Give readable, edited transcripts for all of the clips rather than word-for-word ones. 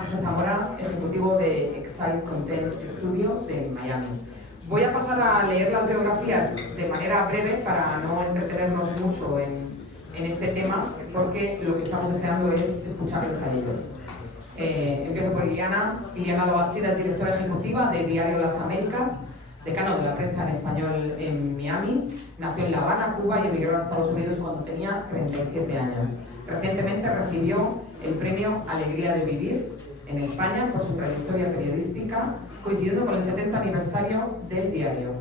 José Zamora, ejecutivo de Excite Content Studio de Miami. Voy a pasar a leer las biografías de manera breve para no entretenernos mucho en este tema, porque lo que estamos deseando es escucharles a ellos. Empiezo por Iliana. Iliana Labastida es directora ejecutiva de Diario Las Américas, decano de la prensa en español en Miami. Nació en La Habana, Cuba, y emigró a Estados Unidos cuando tenía 37 años. Recientemente recibió el premio Alegría de Vivir en España por su trayectoria periodística, coincidiendo con el 70 aniversario del diario.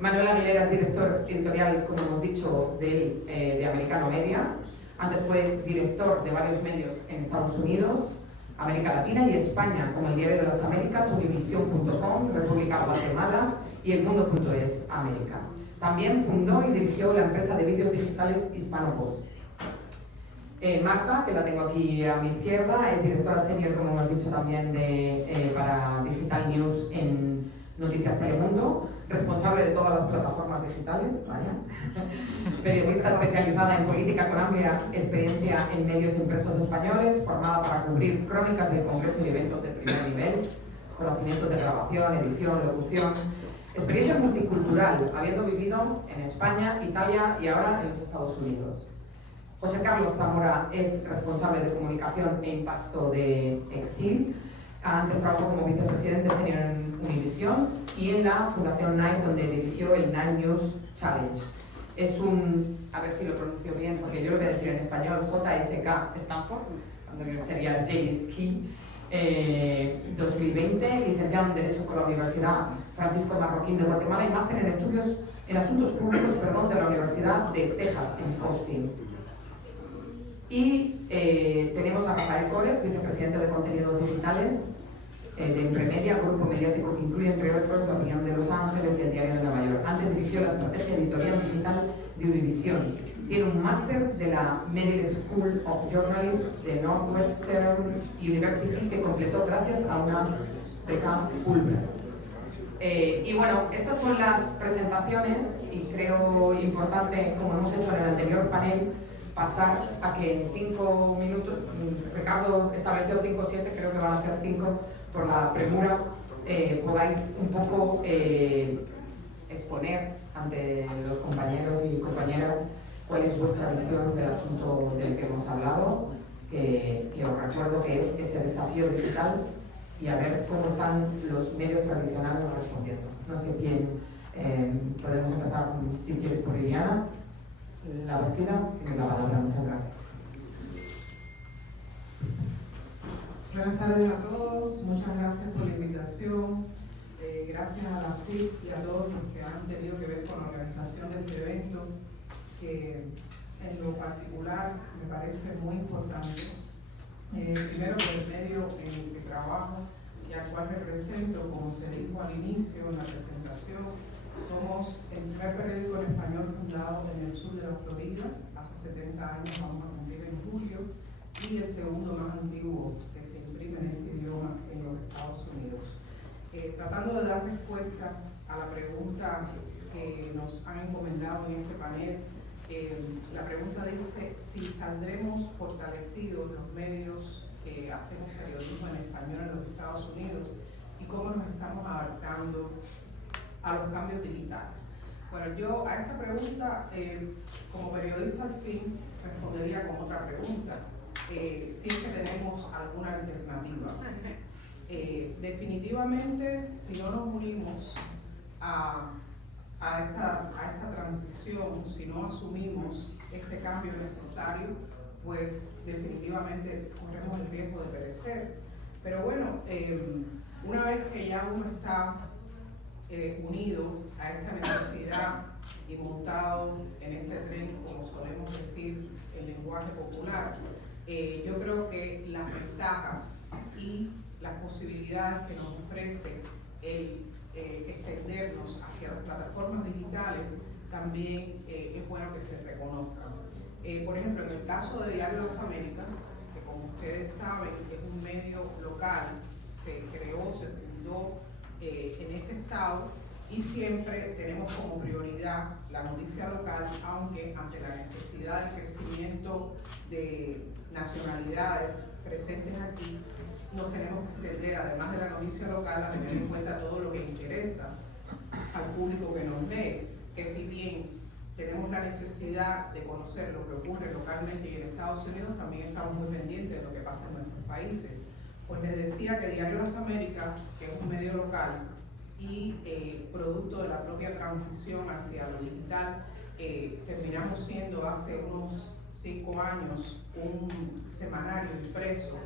Manuel Aguilera es director editorial, como hemos dicho, de Americano Media. Antes fue director de varios medios en Estados Unidos, América Latina y España, como el Diario de las Américas, Univision.com, República Guatemala y elmundo.es América. También fundó y dirigió la empresa de vídeos digitales HispanoPost. Marta, que la tengo aquí a mi izquierda, es directora senior, como hemos dicho también, para Digital News en Noticias Telemundo, responsable de todas las plataformas digitales, vaya. Periodista especializada en política con amplia experiencia en medios impresos españoles, formada para cubrir crónicas del Congreso y eventos de primer nivel, conocimientos de grabación, edición, locución, experiencia multicultural, habiendo vivido en España, Italia y ahora en los Estados Unidos. José Carlos Zamora es responsable de comunicación e impacto de Exil. Antes trabajó como vicepresidente senior en Univision y en la Fundación Knight, donde dirigió el Knight News Challenge. Es un, a ver si lo pronuncio bien, porque yo lo voy a decir en español, JSK Stanford, cuando sería JSK, 2020, licenciado en Derecho por la Universidad Francisco Marroquín de Guatemala y máster en estudios en Asuntos Públicos, de la Universidad de Texas en Austin. Y tenemos a Rafael Cores, vicepresidente de Contenidos Digitales de Impremedia, grupo mediático que incluye, entre otros, La Opinión de Los Ángeles y El Diario de Nueva York. Antes dirigió la estrategia editorial digital de Univision. Tiene un máster de la Medical School of Journalism de Northwestern University que completó gracias a una beca Fulbright. Y bueno, estas son las presentaciones y creo importante, como hemos hecho en el anterior panel, pasar a que en 5 minutos, Ricardo estableció 5 o 7, creo que van a ser 5 por la premura, podáis un poco exponer ante los compañeros y compañeras cuál es vuestra visión del asunto del que hemos hablado, que os recuerdo que es ese desafío digital, y a ver cómo están los medios tradicionales respondiendo. No sé quién, podemos empezar, si quieres, por Liliana Labastida, tiene la palabra. Muchas gracias. Buenas tardes a todos, muchas gracias por la invitación. Gracias a la CIP y a todos los que han tenido que ver con la organización de este evento, que en lo particular me parece muy importante. Primero por el medio en el que trabajo y al cual represento, como se dijo al inicio en la presentación, somos el primer periódico en español fundado en el sur de la Florida, hace 70 años vamos a cumplir en julio, y el segundo más antiguo que se imprime en este idioma en los Estados Unidos. Tratando de dar respuesta a la pregunta que nos han encomendado en este panel, la pregunta dice si saldremos fortalecidos los medios que hacemos periodismo en español en los Estados Unidos y cómo nos estamos adaptando a los cambios digitales. Bueno, yo a esta pregunta, como periodista al fin, respondería con otra pregunta, si es que tenemos alguna alternativa. Definitivamente, si no nos unimos a esta transición, si no asumimos este cambio necesario, pues definitivamente corremos el riesgo de perecer. Pero bueno, una vez que ya uno está unido a esta necesidad y montado en este tren, como solemos decir en lenguaje popular, yo creo que las ventajas y las posibilidades que nos ofrece el extendernos hacia las plataformas digitales también es bueno que se reconozcan. Por ejemplo, en el caso de Diario Las Américas, que como ustedes saben es un medio local, se creó, se fundó en este estado y siempre tenemos como prioridad la noticia local, aunque ante la necesidad del crecimiento de nacionalidades presentes aquí, nos tenemos que entender, además de la noticia local, a tener en cuenta todo lo que interesa al público que nos lee, que si bien tenemos la necesidad de conocer lo que ocurre localmente y en Estados Unidos, también estamos muy pendientes de lo que pasa en nuestros países. Pues les decía que Diario Las Américas, que es un medio local y producto de la propia transición hacia lo digital, terminamos siendo hace unos 5 años un semanario impreso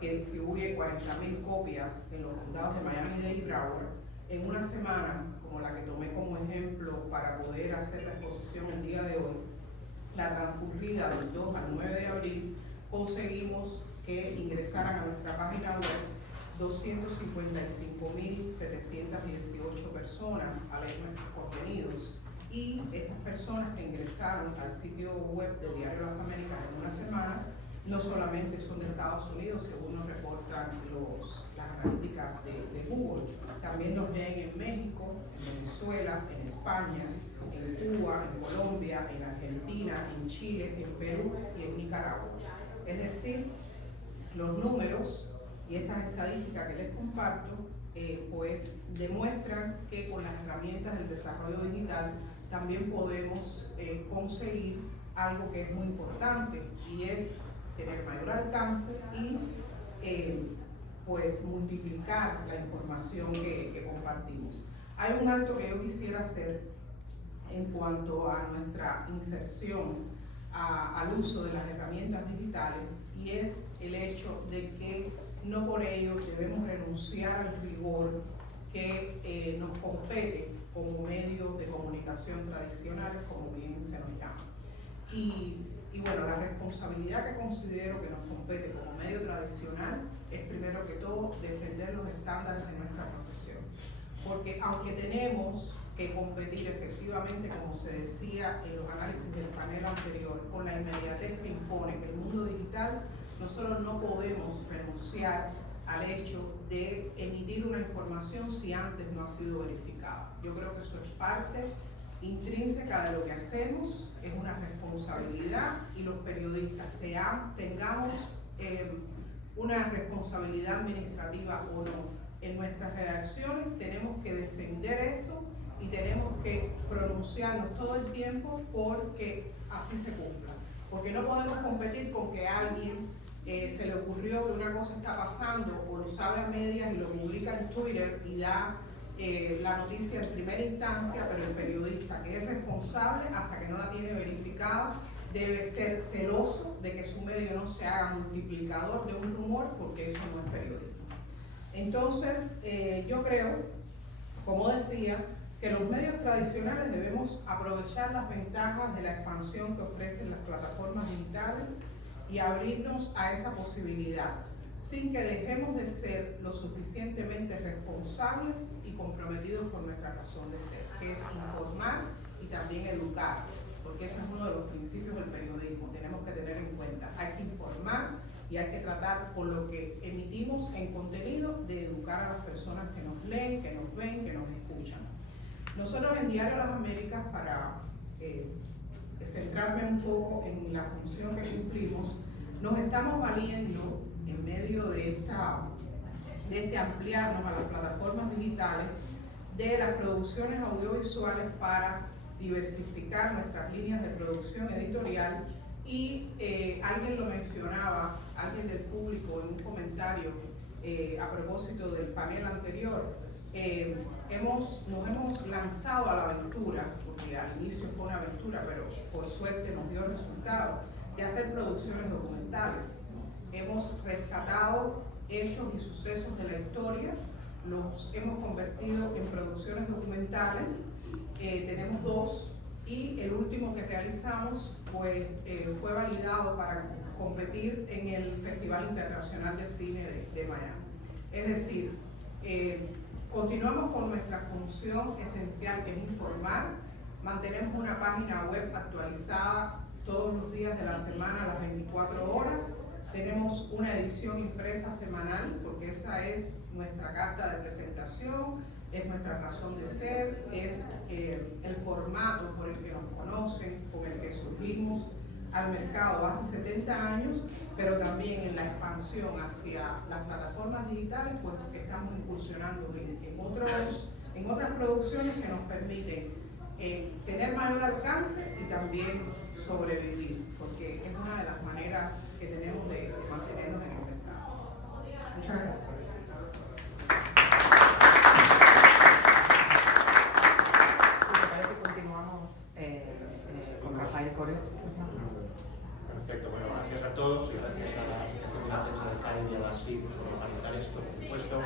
que distribuye 40.000 copias en los condados de Miami-Dade y Broward. En una semana, como la que tomé como ejemplo para poder hacer la exposición el día de hoy, la transcurrida del 2 al 9 de abril, conseguimos que ingresaran a nuestra página web 255.718 personas a leer nuestros contenidos. Y estas personas que ingresaron al sitio web de Diario Las Américas en una semana, no solamente son de Estados Unidos, según nos reportan las analíticas de Google, también nos leen en México, en Venezuela, en España, en Cuba, en Colombia, en Argentina, en Chile, en Perú y en Nicaragua. Es decir, los números y estas estadísticas que les comparto pues demuestran que con las herramientas del desarrollo digital también podemos conseguir algo que es muy importante, y es tener mayor alcance y pues multiplicar la información que compartimos. Hay un alto que yo quisiera hacer en cuanto a nuestra inserción al uso de las herramientas digitales, y es el hecho de que no por ello debemos renunciar al rigor que nos compete como medio de comunicación tradicional, como bien se nos llama. Y bueno, la responsabilidad que considero que nos compete como medio tradicional es primero que todo defender los estándares de nuestra profesión. Porque aunque tenemos que competir efectivamente, como se decía en los análisis del panel anterior, con la inmediatez que impone el mundo digital, nosotros no podemos renunciar al hecho de emitir una información si antes no ha sido verificada. Yo creo que eso es parte intrínseca de lo que hacemos, es una responsabilidad, y los periodistas tengamos una responsabilidad administrativa o no. En nuestras redacciones tenemos que defender esto y tenemos que pronunciarnos todo el tiempo porque así se cumpla. Porque no podemos competir con que a alguien se le ocurrió que una cosa está pasando o lo sabe a medias y lo publica en Twitter y da la noticia en primera instancia, pero el periodista, que es responsable hasta que no la tiene verificada, debe ser celoso de que su medio no se haga multiplicador de un rumor, porque eso no es periodismo. Entonces, yo creo, como decía, que los medios tradicionales debemos aprovechar las ventajas de la expansión que ofrecen las plataformas digitales y abrirnos a esa posibilidad, sin que dejemos de ser lo suficientemente responsables y comprometidos con nuestra razón de ser, que es informar y también educar, porque ese es uno de los principios del periodismo. Tenemos que tener en cuenta, hay que informar y hay que tratar con lo que emitimos en contenido de educar a las personas que nos leen, que nos ven, que nos escuchan. Nosotros en Diario Las Américas, para centrarme un poco en la función que cumplimos, nos estamos valiendo en medio de este ampliarnos a las plataformas digitales de las producciones audiovisuales para diversificar nuestras líneas de producción editorial. Y alguien lo mencionaba, alguien del público en un comentario a propósito del panel anterior, nos hemos lanzado a la aventura, porque al inicio fue una aventura, pero por suerte nos dio resultado, de hacer producciones documentales. Hemos rescatado hechos y sucesos de la historia, los hemos convertido en producciones documentales. Tenemos 2, y el último que realizamos fue validado para competir en el Festival Internacional de Cine de Miami. Es decir, continuamos con nuestra función esencial, que es informar. Mantenemos una página web actualizada todos los días de la semana, a las 24 horas. Tenemos una edición impresa semanal, porque esa es nuestra carta de presentación, es nuestra razón de ser, es el formato por el que nos conocen, con el que surgimos al mercado hace 70 años, pero también en la expansión hacia las plataformas digitales, pues estamos incursionando en otras producciones que nos permiten tener mayor alcance y también sobrevivir, porque es una de las maneras que tenemos de mantenernos en el mercado. Muchas gracias. Con Rafael Cores. Perfecto, bueno, gracias a todos y gracias a la Asociación de la Prensa de Jaén y a la SIC por organizar esto, por supuesto.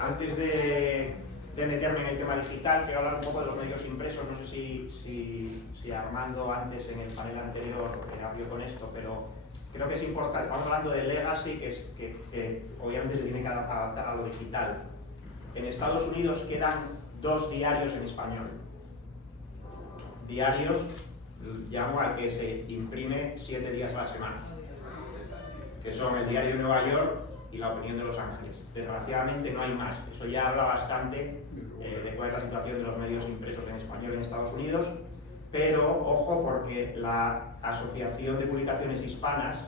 Antes de meterme en el tema digital, quiero hablar un poco de los medios impresos. No sé si Armando antes en el panel anterior abrió con esto, pero creo que es importante. Estamos hablando de legacy, que obviamente se tiene que adaptar a lo digital. En Estados Unidos quedan 2 diarios en español. Diarios, llamo al que se imprime 7 días a la semana, que son el Diario de Nueva York y La Opinión de Los Ángeles. Desgraciadamente no hay más. Eso ya habla bastante de cuál es la situación de los medios impresos en español en Estados Unidos, pero ojo, porque la Asociación de Publicaciones Hispanas,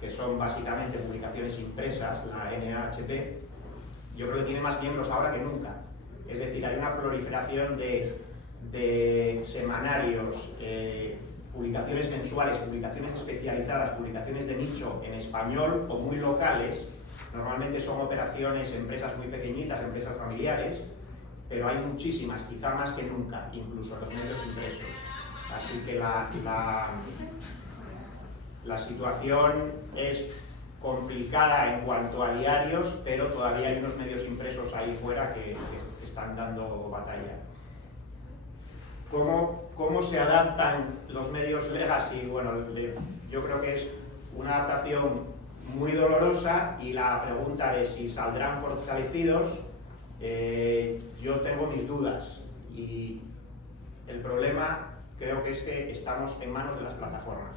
que son básicamente publicaciones impresas, la NAHP, yo creo que tiene más miembros ahora que nunca. Es decir, hay una proliferación de semanarios, publicaciones mensuales, publicaciones especializadas, publicaciones de nicho en español o muy locales. Normalmente son operaciones, empresas muy pequeñitas, empresas familiares, pero hay muchísimas, quizá más que nunca, incluso en los medios impresos. Así que la situación es complicada en cuanto a diarios, pero todavía hay unos medios impresos ahí fuera que están dando batalla. ¿Cómo se adaptan los medios legacy? Bueno, yo creo que es una adaptación muy dolorosa, y la pregunta de si saldrán fortalecidos, yo tengo mis dudas, y el problema creo que es que estamos en manos de las plataformas.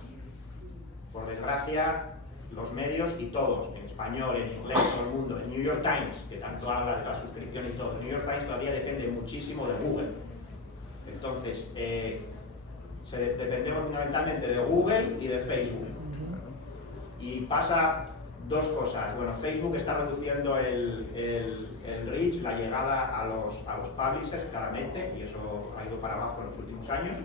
Por desgracia, los medios, y todos, en español, en inglés, todo el mundo, el New York Times, que tanto habla de la suscripción y todo, el New York Times todavía depende muchísimo de Google. Entonces, dependemos fundamentalmente de Google y de Facebook. Y pasa 2 cosas. Bueno, Facebook está reduciendo el reach, la llegada a los publishers, claramente, y eso ha ido para abajo en los últimos años.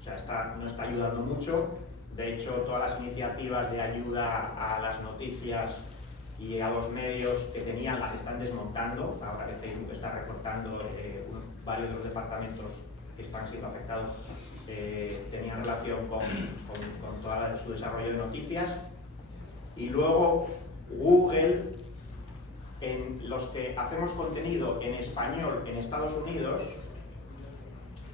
O sea, no está ayudando mucho. De hecho, todas las iniciativas de ayuda a las noticias y a los medios que tenían las están desmontando. Ahora que Facebook está recortando varios de los departamentos que están siendo afectados, tenían relación con todo su desarrollo de noticias. Y luego Google, en los que hacemos contenido en español en Estados Unidos,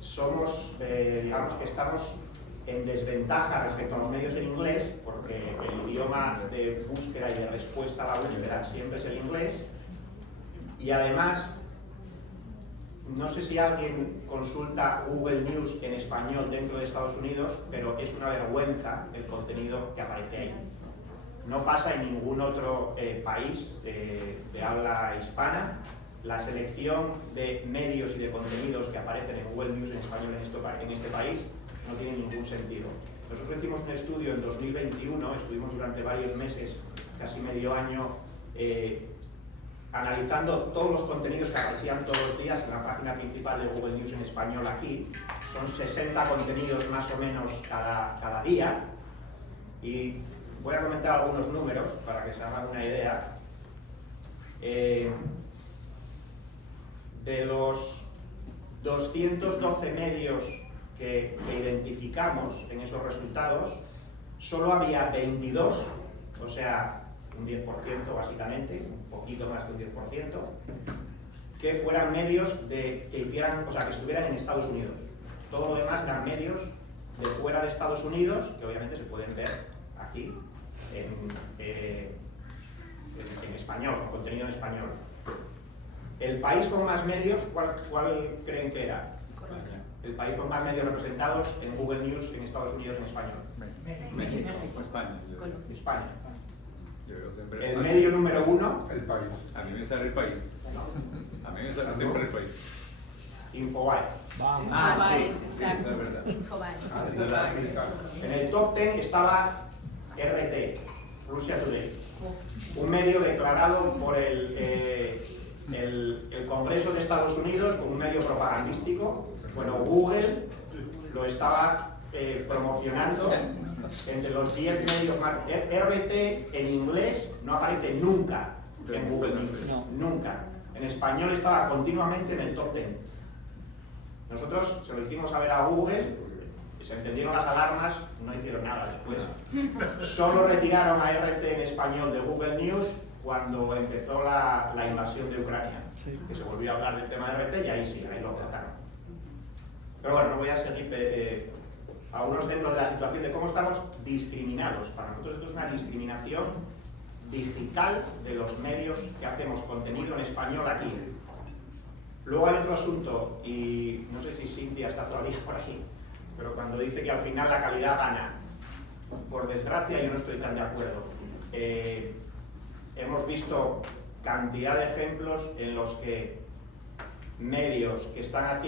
somos, digamos que estamos en desventaja respecto a los medios en inglés, porque el idioma de búsqueda y de respuesta a la búsqueda siempre es el inglés. Y además, no sé si alguien consulta Google News en español dentro de Estados Unidos, pero es una vergüenza el contenido que aparece ahí. No pasa en ningún otro país de habla hispana. La selección de medios y de contenidos que aparecen en Google News en español en este país no tiene ningún sentido. Nosotros hicimos un estudio en 2021, estuvimos durante varios meses, casi medio año, analizando todos los contenidos que aparecían todos los días en la página principal de Google News en español aquí. Son 60 contenidos más o menos cada día, y voy a comentar algunos números para que se hagan una idea. De los 212 medios que identificamos en esos resultados, solo había 22, o sea, un 10% básicamente, un poquito más que un 10%, que fueran medios que estuvieran en Estados Unidos. Todo lo demás eran medios de fuera de Estados Unidos, que obviamente se pueden ver aquí en español, con contenido en español. El país con más medios, ¿cuál creen que era? El país con más medios representados en Google News en Estados Unidos en español. México o España. España. Yo veo siempre El España. medio número 1. El país. A mí me sale el país. A mí me sale siempre el país. Infobae. Ah, sí, sí, exacto. eso es verdad. Infobae. Ah, es verdad. En el top 10 estaba RT, Russia Today, un medio declarado por el Congreso de Estados Unidos como un medio propagandístico. Bueno, Google lo estaba promocionando entre los 10 medios más. RT en inglés no aparece nunca en Google News, nunca. En español estaba continuamente en el top 10. Nosotros se lo hicimos saber a Google, se encendieron las alarmas, no hicieron nada después. Solo retiraron a RT en español de Google News cuando empezó la invasión de Ucrania, que se volvió a hablar del tema de RT y ahí sí, ahí lo trataron. Pero bueno, no voy a seguir a unos ejemplos de la situación de cómo estamos discriminados. Para nosotros esto es una discriminación digital de los medios que hacemos contenido en español aquí. Luego hay otro asunto, y no sé si Cintia está todavía por ahí, pero cuando dice que al final la calidad gana, por desgracia yo no estoy tan de acuerdo. Hemos visto cantidad de ejemplos en los que medios que están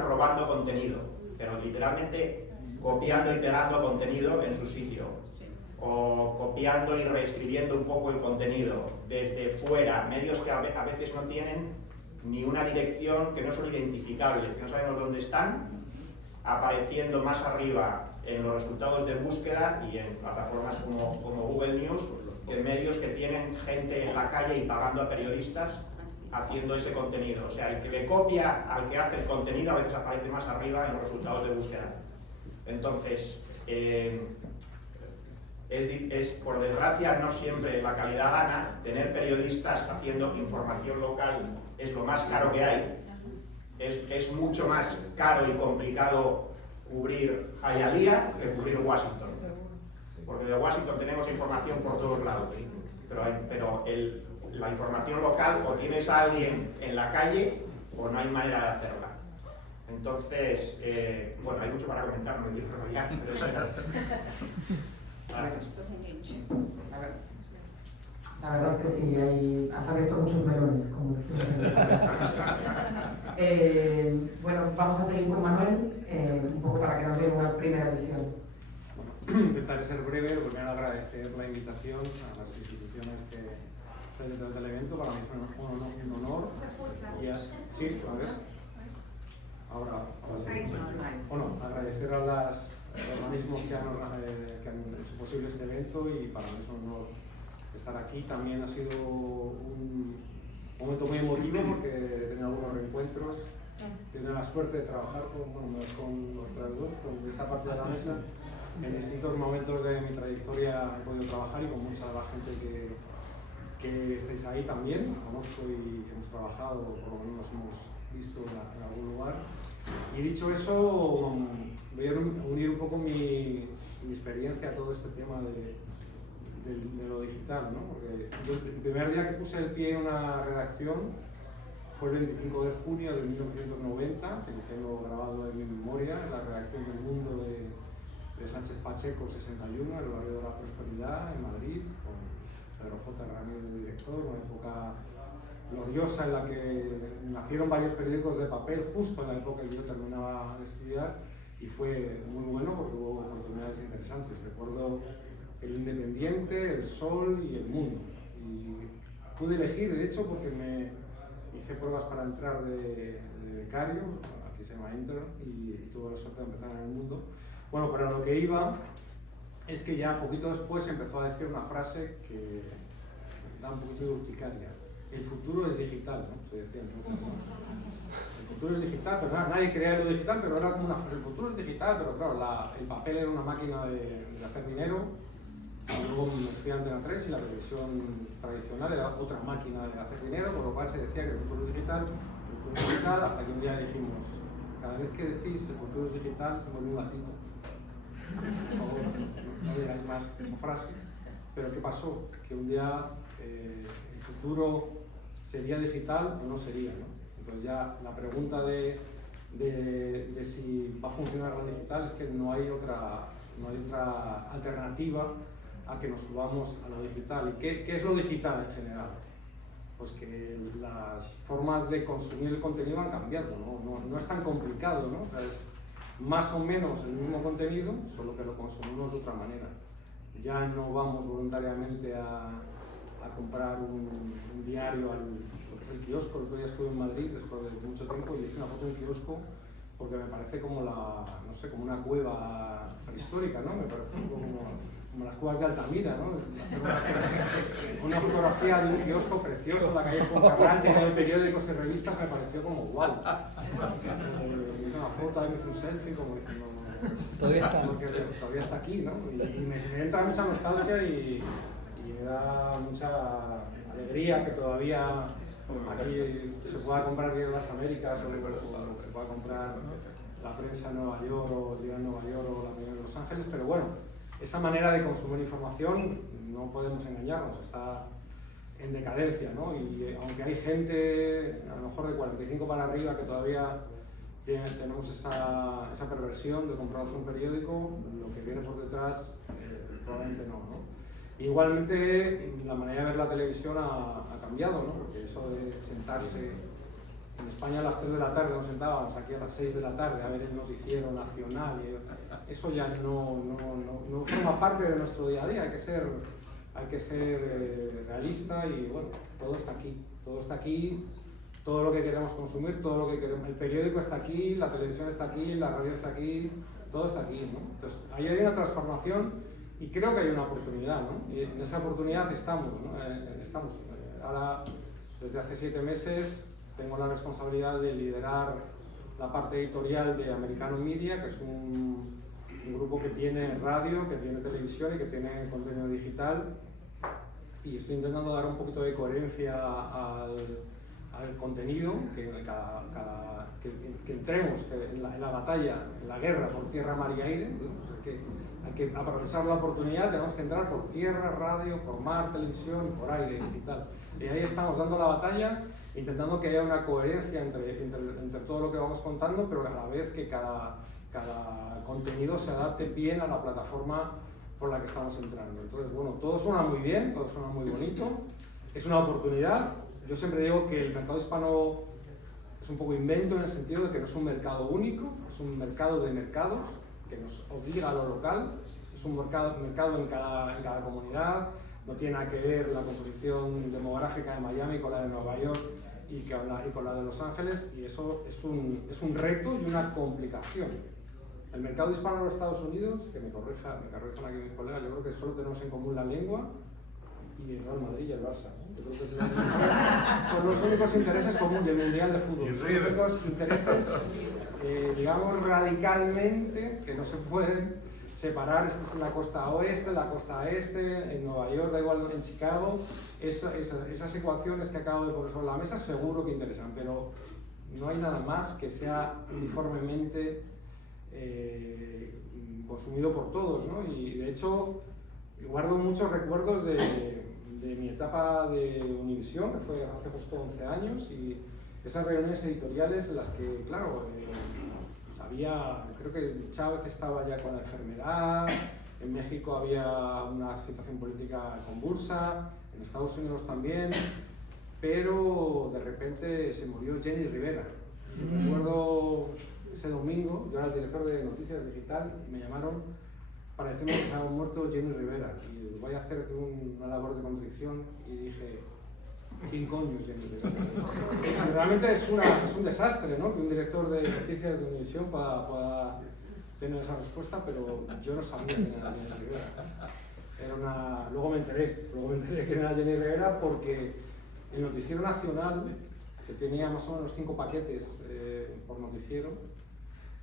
robando contenido, pero literalmente copiando y pegando contenido en su sitio, o copiando y reescribiendo un poco el contenido desde fuera, medios que a veces no tienen ni una dirección, que no son identificables, que no sabemos dónde están, apareciendo más arriba en los resultados de búsqueda y en plataformas como Google News, que medios que tienen gente en la calle y pagando a periodistas haciendo ese contenido. O sea, el que le copia al que hace el contenido a veces aparece más arriba en los resultados de búsqueda. Entonces, por desgracia, no siempre la calidad gana. Tener periodistas haciendo información local es lo más caro que hay. Es mucho más caro y complicado cubrir Hialeah que cubrir Washington. Porque de Washington tenemos información por todos lados. Pero la información local, o tienes a alguien en la calle o no hay manera de hacerla. Entonces, bueno, hay mucho para comentar, no me quiero enrollar, La verdad es que sí, has abierto muchos melones, como decimos. Bueno, vamos a seguir con Manuel, un poco para que nos dé una primera visión. Bueno, intentaré ser breve. Lo primero, agradecer la invitación a las instituciones que están detrás del evento. Para mí es un honor. Sí, a ver. Ahora sí. Bueno, agradecer a los organismos que han hecho posible este evento, y para mí es un honor estar aquí. También ha sido un momento muy emotivo porque he tenido algunos reencuentros. He tenido la suerte de trabajar con nuestras dos, con esta parte de la mesa. En distintos momentos de mi trayectoria he podido trabajar, y con mucha de la gente que estáis ahí también os conozco y hemos trabajado, o por lo menos nos hemos visto en algún lugar. Y dicho eso, voy a unir un poco mi experiencia a todo este tema de lo digital, ¿no? Porque el primer día que puse el pie en una redacción fue el 25 de junio de 1990, que lo tengo grabado en mi memoria, en la redacción del Mundo de Sánchez Pacheco 61, en el barrio de la Prosperidad, en Madrid, con Pedro J. Ramírez de director, una época gloriosa en la que nacieron varios periódicos de papel justo en la época en que yo terminaba de estudiar, y fue muy bueno porque hubo oportunidades interesantes. Recuerdo El Independiente, El Sol y El Mundo, y pude elegir, de hecho, porque me hice pruebas para entrar de becario, aquí se llama Intern, y tuve la suerte de empezar en El Mundo. Bueno, pero a lo que iba es que ya poquito después empezó a decir una frase que da un poquito de urticaria. El futuro es digital, ¿no? Que decía entonces, ¿no? El futuro es digital, pero nadie creía en lo digital, pero era como el futuro es digital, pero claro, el papel era una máquina de hacer dinero. Luego me fui a Antena 3 y la televisión tradicional era otra máquina de hacer dinero, por lo cual se decía que el futuro es digital, hasta que un día dijimos, cada vez que decís el futuro es digital, muere un gatito. Por favor, no digáis más esa frase. Pero ¿qué pasó? Que un día el futuro sería digital o no sería, ¿no? Entonces ya la pregunta de si va a funcionar lo digital es que no hay otra alternativa a que nos subamos a lo digital. ¿Y qué es lo digital en general? pues que las formas de consumir el contenido han cambiado, no es tan complicado, ¿no? O sea, es más o menos el mismo contenido, solo que lo consumimos de otra manera. Ya no vamos voluntariamente a comprar un diario lo que es el kiosco. El otro día estuve en Madrid después de mucho tiempo y hice una foto de un kiosco porque me parece como como una cueva prehistórica, ¿no? Me parece un poco como las cuevas de Altamira, ¿no? Una fotografía de un kiosco precioso en la calle Fuencarral, lleno de periódicos y revistas, me pareció como guau. Hice una foto, ahí me hice un selfie, como diciendo... Todavía está aquí, ¿no? Y me entra mucha nostalgia y me da mucha alegría que todavía aquí se pueda comprar Diario de las Américas o se pueda comprar la prensa en Nueva York o el Diario de Nueva York o la Mañana de Los Ángeles, pero bueno, esa manera de consumir información no podemos engañarnos, está en decadencia, ¿no? Y aunque hay gente, a lo mejor de 45 para arriba, que todavía tenemos esa perversión de comprarnos un periódico, lo que viene por detrás probablemente no. Igualmente la manera de ver la televisión ha cambiado, ¿no? Porque eso de sentarse en España a las 3 de la tarde, nos sentábamos aquí a las 6 de la tarde a ver el noticiero nacional, y eso ya no forma parte de nuestro día a día. Hay que ser realista y bueno, todo está aquí, todo lo que queremos consumir, todo lo que queremos, el periódico está aquí, la televisión está aquí, la radio está aquí, todo está aquí, ¿no? Entonces ahí hay una transformación y creo que hay una oportunidad, ¿no? Y en esa oportunidad estamos, ¿no? Ahora, desde hace 7 meses, tengo la responsabilidad de liderar la parte editorial de Americano Media, que es un grupo que tiene radio, que tiene televisión y que tiene contenido digital, y estoy intentando dar un poquito de coherencia al contenido, que entremos en la batalla, en la guerra por tierra, mar y aire, ¿no? O sea, hay que aprovechar la oportunidad, tenemos que entrar por tierra, radio, por mar, televisión, por aire digital. Y ahí estamos dando la batalla, intentando que haya una coherencia entre todo lo que vamos contando, pero a la vez que cada contenido se adapte bien a la plataforma por la que estamos entrando. Entonces, bueno, todo suena muy bien, todo suena muy bonito, es una oportunidad. Yo siempre digo que el mercado hispano es un poco invento en el sentido de que no es un mercado único, es un mercado de mercados que nos obliga a lo local, es un mercado en cada comunidad, no tiene nada que ver la composición demográfica de Miami con la de Nueva York y con la de Los Ángeles, y eso es un reto y una complicación. El mercado hispano de los Estados Unidos, que me corrijan aquí mis colegas, yo creo que solo tenemos en común la lengua y el Real Madrid y el Barça, ¿no? Yo creo que son los únicos intereses comunes del Mundial de Fútbol, los únicos intereses, digamos, radicalmente, que no se pueden separar. Esta es la costa oeste, la costa este, en Nueva York, da igual en Chicago. Esas ecuaciones que acabo de poner sobre la mesa seguro que interesan, pero no hay nada más que sea uniformemente consumido por todos, ¿no? Y de hecho guardo muchos recuerdos de mi etapa de Univisión, que fue hace justo 11 años, y esas reuniones editoriales en las que, claro, creo que Chávez estaba ya con la enfermedad, en México había una situación política convulsa, en Estados Unidos también, pero de repente se murió Jenny Rivera. Y recuerdo ese domingo, yo era el director de Noticias Digital, y me llamaron para decirme que estaba muerto Jenny Rivera, y voy a hacer una labor de contrición, y dije, ¿quién coño es Jenny Rivera? Realmente es un desastre, ¿no? Que un director de Noticias de Univisión pueda tener esa respuesta, pero yo no sabía quién era Jenny Rivera. Luego me enteré quién era Jenny Rivera, porque el noticiero nacional, que tenía más o menos 5 paquetes por noticiero,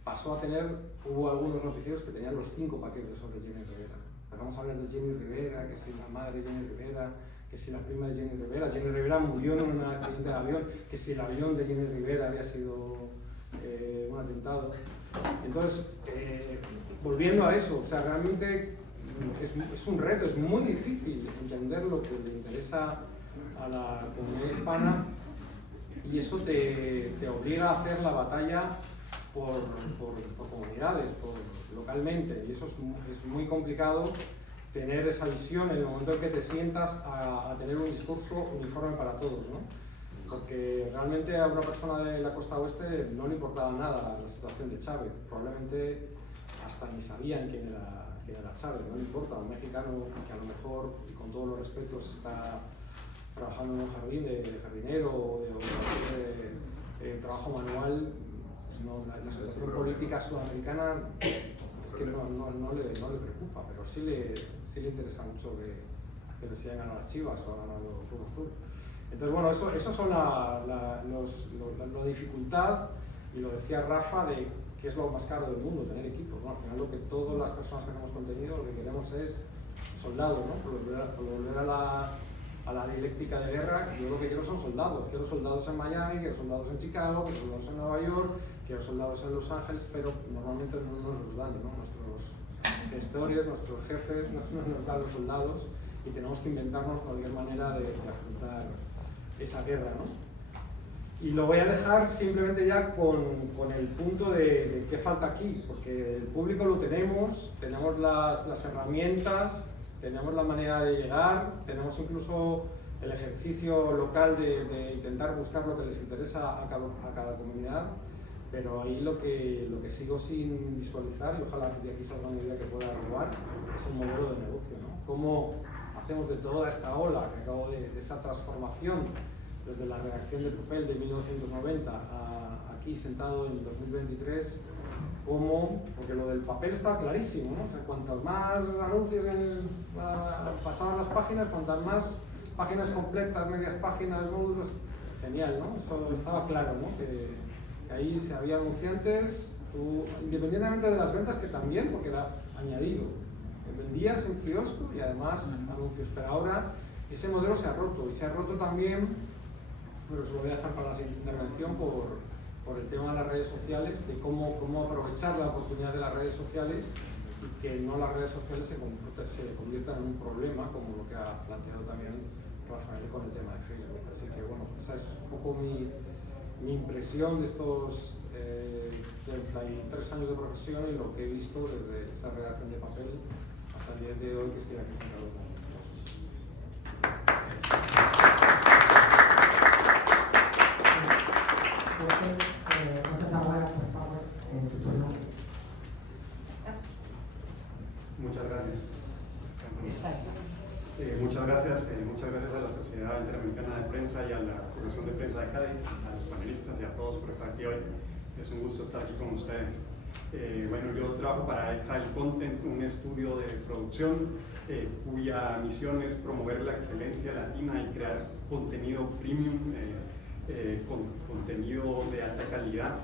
pasó a tener, hubo algunos noticieros que tenían los 5 paquetes sobre Jenny Rivera. Pero vamos a hablar de Jenny Rivera, que si la madre de Jenny Rivera, que si la prima de Jenny Rivera. Jenny Rivera murió en un accidente de avión, que si el avión de Jenny Rivera había sido un atentado. Entonces, volviendo a eso, o sea, realmente es un reto, es muy difícil entender lo que le interesa a la comunidad hispana, y eso te obliga a hacer la batalla por comunidades, localmente, y eso es muy complicado, tener esa visión en el momento en que te sientas a tener un discurso uniforme para todos, ¿no? Porque realmente a una persona de la costa oeste no le importaba nada la situación de Chávez, probablemente hasta ni sabían quién era Chávez, no le importa. Un mexicano que a lo mejor, y con todos los respetos, está trabajando en un jardín de jardinero o de trabajo manual, pues no, la situación política sudamericana es que no le preocupa, pero sí le interesa mucho que le sigan ganando las Chivas o ganando Cruz Azul. Entonces, bueno, eso son la dificultad, y lo decía Rafa, de que es lo más caro del mundo, tener equipos, ¿no? Al final lo que todas las personas que hacemos contenido lo que queremos es soldados, ¿no? Por volver a la dialéctica de guerra, yo lo que quiero son soldados. Quiero soldados en Miami, quiero soldados en Chicago, quiero soldados en Nueva York, quiero soldados en Los Ángeles, pero normalmente no nos los dan, ¿no? Nuestros gestores, nuestros jefes no nos dan los soldados, y tenemos que inventarnos cualquier manera de afrontar esa guerra, ¿no? Y lo voy a dejar simplemente ya con el punto de qué falta aquí, porque el público lo tenemos las herramientas, tenemos la manera de llegar, tenemos incluso el ejercicio local de intentar buscar lo que les interesa a cada comunidad, pero ahí lo que sigo sin visualizar, y ojalá de aquí salga una idea que pueda robar, es el modelo de negocio, ¿no? Cómo hacemos de toda esta ola que acabo de esa transformación desde la redacción de papel de 1990 a aquí sentado en 2023, porque lo del papel está clarísimo, ¿no? O sea, cuantas más anuncios pasaban las páginas, cuantas más páginas completas, medias páginas, módulos, genial, ¿no? Eso estaba claro, ¿no? Que ahí se había anunciantes, independientemente de las ventas, que también, porque era añadido, vendías en kiosco y además anuncios, pero ahora ese modelo se ha roto, y se ha roto también, pero se lo voy a dejar para la siguiente intervención, por el tema de las redes sociales, de cómo aprovechar la oportunidad de las redes sociales, y que no las redes sociales se conviertan en un problema, como lo que ha planteado también Rafael con el tema de Facebook. Así que bueno, esa es un poco mi impresión de estos 33 años de profesión, y lo que he visto desde esa redacción de papel hasta el día de hoy que estoy aquí sentado con vosotros. Muchas gracias. Muchas gracias a la Sociedad Interamericana de Prensa y a la Asociación de Prensa de Cádiz, a los panelistas y a todos por estar aquí hoy. Es un gusto estar aquí con ustedes. Bueno, yo trabajo para Exile Content, un estudio de producción cuya misión es promover la excelencia latina y crear contenido premium, contenido de alta calidad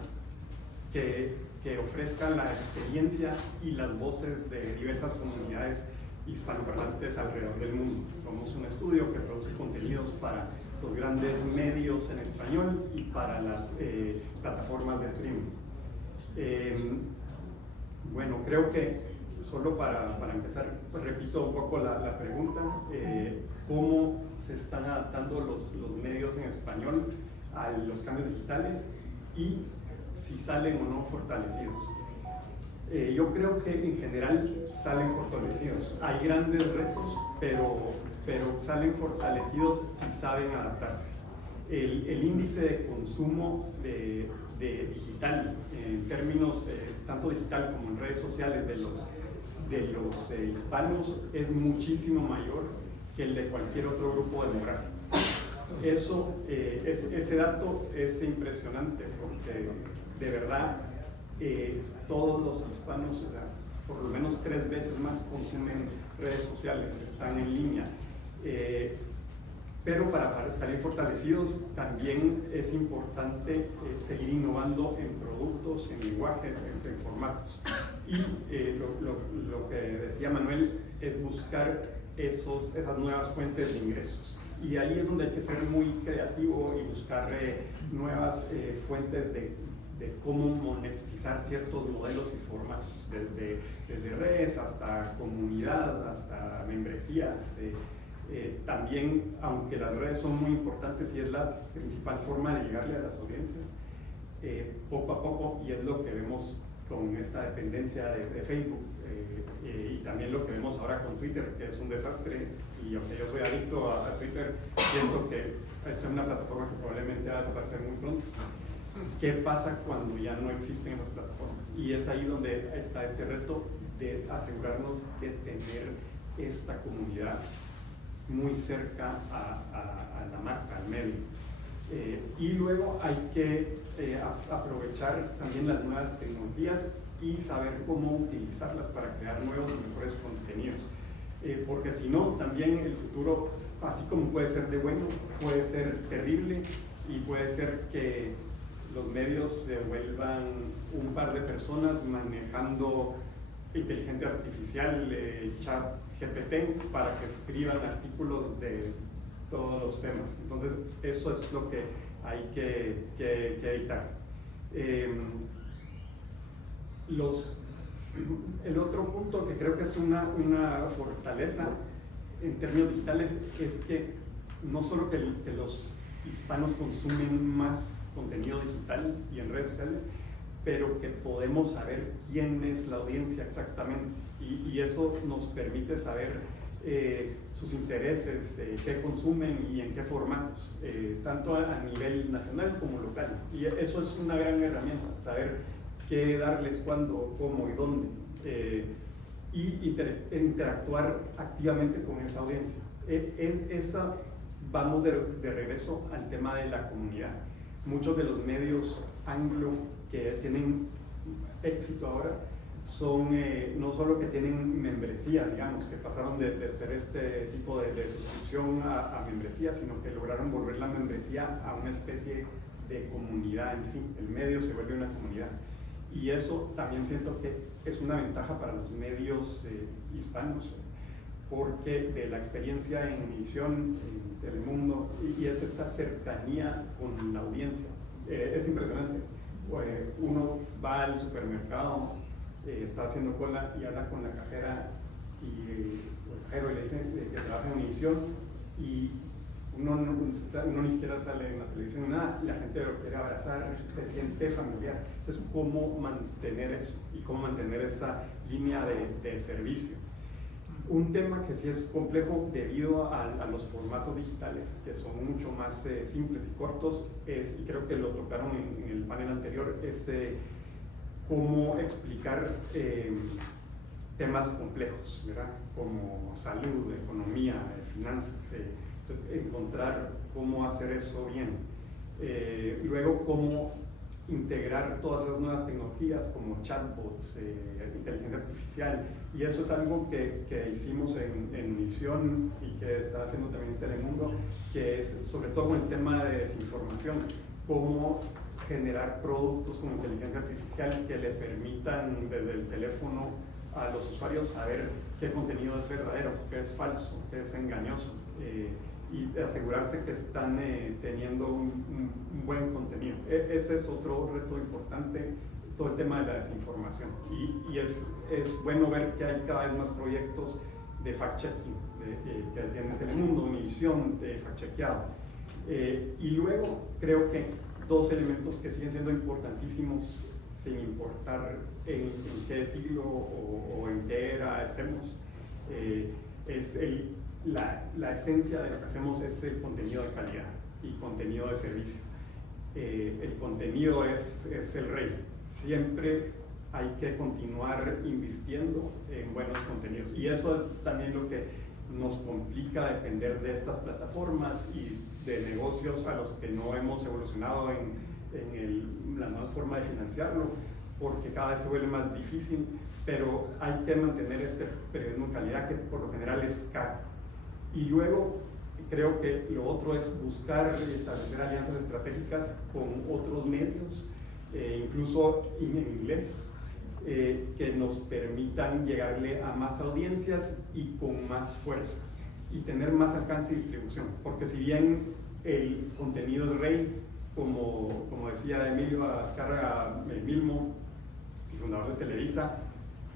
que ofrezca la experiencia y las voces de diversas comunidades hispanoparlantes alrededor del mundo. Somos un estudio que produce contenidos para los grandes medios en español y para las plataformas de streaming. Bueno, creo que solo para empezar, pues repito un poco la pregunta, ¿cómo se están adaptando los medios en español a los cambios digitales y si salen o no fortalecidos? Yo creo que en general salen fortalecidos. Hay grandes retos, pero salen fortalecidos si saben adaptarse. El índice de consumo de digital, en términos tanto digital como en redes sociales de los hispanos, es muchísimo mayor que el de cualquier otro grupo demográfico. Ese dato es impresionante, porque de verdad todos los hispanos, por lo menos 3 veces más, consumen redes sociales, están en línea. Pero para salir fortalecidos también es importante seguir innovando en productos, en lenguajes, en formatos. Y lo que decía Manuel es buscar esas nuevas fuentes de ingresos. Y ahí es donde hay que ser muy creativo y buscar nuevas fuentes de cómo monetizar ciertos modelos y formatos, desde redes hasta comunidad, hasta membresías. También, aunque las redes son muy importantes y es la principal forma de llegarle a las audiencias, poco a poco, y es lo que vemos con esta dependencia de Facebook y también lo que vemos ahora con Twitter, que es un desastre, y aunque yo soy adicto a Twitter, siento que es una plataforma que probablemente va a desaparecer muy pronto. ¿Qué pasa cuando ya no existen esas plataformas? Y es ahí donde está este reto de asegurarnos de tener esta comunidad muy cerca a la marca, al medio. Y luego hay que aprovechar también las nuevas tecnologías y saber cómo utilizarlas para crear nuevos y mejores contenidos. Porque si no, también el futuro, así como puede ser de bueno, puede ser terrible y puede ser que los medios se vuelvan un par de personas manejando inteligencia artificial, chat GPT, para que escriban artículos de todos los temas. Entonces, eso es lo que hay que evitar. El otro punto que creo que es una fortaleza en términos digitales es que no solo que los hispanos consumen más contenido digital y en redes sociales, pero que podemos saber quién es la audiencia exactamente, y eso nos permite saber sus intereses, qué consumen y en qué formatos, tanto a nivel nacional como local. Y eso es una gran herramienta, saber qué darles, cuándo, cómo y dónde, y interactuar activamente con esa audiencia. Vamos de regreso al tema de la comunidad. Muchos de los medios anglo que tienen éxito ahora son no solo que tienen membresía, digamos, que pasaron de ser este tipo de suscripción a membresía, sino que lograron volver la membresía a una especie de comunidad en sí. El medio se vuelve una comunidad. Y eso también siento que es una ventaja para los medios hispanos, porque de la experiencia en Univisión, en Telemundo, y es esta cercanía con la audiencia. Es impresionante. Uno va al supermercado, está haciendo cola y habla con la cajera y el cajero le dice que trabaja en Univisión, y uno ni siquiera sale en la televisión, nada, la gente lo quiere abrazar, se siente familiar. Entonces, ¿cómo mantener eso y cómo mantener esa línea de servicio? Un tema que sí es complejo debido a los formatos digitales, que son mucho más simples y cortos, y creo que lo tocaron en el panel anterior, es cómo explicar temas complejos, ¿verdad? Como salud, economía, finanzas. Entonces, encontrar cómo hacer eso bien. Luego, cómo integrar todas esas nuevas tecnologías como chatbots, inteligencia artificial, y eso es algo que hicimos en Univisión y que está haciendo también en Telemundo, que es sobre todo con el tema de desinformación, cómo generar productos con inteligencia artificial que le permitan desde el teléfono a los usuarios saber qué contenido es verdadero, qué es falso, qué es engañoso, y asegurarse que están teniendo un buen contenido. Ese es otro reto importante, todo el tema de la desinformación. Y es bueno ver que hay cada vez más proyectos de fact-checking, que tiene Telemundo, Univisión, de fact-chequeado. Y luego creo que dos elementos que siguen siendo importantísimos sin importar en qué siglo o en qué era estemos, es la esencia de lo que hacemos es el contenido de calidad y contenido de servicio. El contenido es el rey. Siempre hay que continuar invirtiendo en buenos contenidos, y eso es también lo que nos complica depender de estas plataformas y de negocios a los que no hemos evolucionado en la nueva forma de financiarlo, porque cada vez se vuelve más difícil, pero hay que mantener este periodismo de calidad que por lo general es caro. Y luego creo que lo otro es buscar y establecer alianzas estratégicas con otros medios, incluso en inglés, que nos permitan llegarle a más audiencias y con más fuerza, y tener más alcance y distribución, porque si bien el contenido es rey, como decía Emilio Azcárraga Milmo, el fundador de Televisa,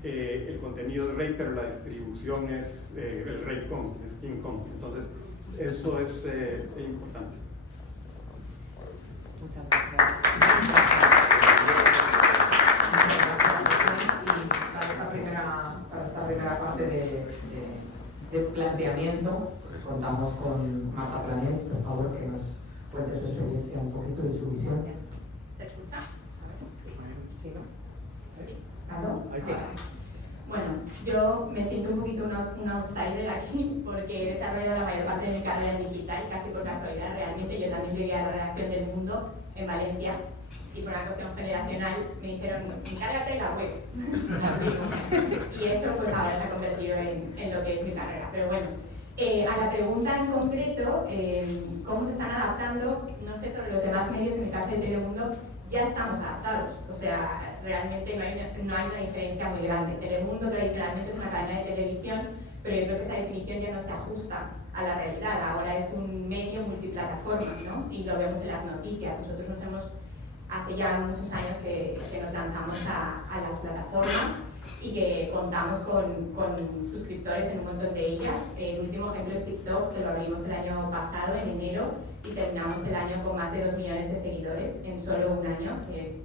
el contenido es rey, pero la distribución es el rey Kong, es King Kong. Entonces, eso es importante. Muchas gracias. primera parte de planteamiento, pues contamos con Marta Planés, por favor, que nos cuente su experiencia un poquito de su visión. ¿Se escucha? ¿Sí, no? ¿Aló? Sí. Bueno, yo me siento un poquito un outsider aquí porque he desarrollado la mayor parte de mi carrera en digital, casi por casualidad. Realmente yo también llegué a la redacción del Mundo en Valencia y por una cuestión generacional me dijeron, encárgate de la web. Y eso pues ahora se ha convertido en lo que es mi carrera. Pero bueno, a la pregunta en concreto, ¿cómo se están adaptando? No sé, sobre los demás medios, en el caso de Telemundo, ya estamos adaptados. O sea, realmente no hay una diferencia muy grande. Telemundo tradicionalmente es una cadena de televisión, pero yo creo que esa definición ya no se ajusta a la realidad. Ahora es un medio multiplataforma, ¿no? Y lo vemos en las noticias. Nosotros hace ya muchos años que nos lanzamos a las plataformas y que contamos con suscriptores en un montón de ellas. El último ejemplo es TikTok, que lo abrimos el año pasado, en enero, y terminamos el año con más de 2 millones de seguidores en solo un año, que es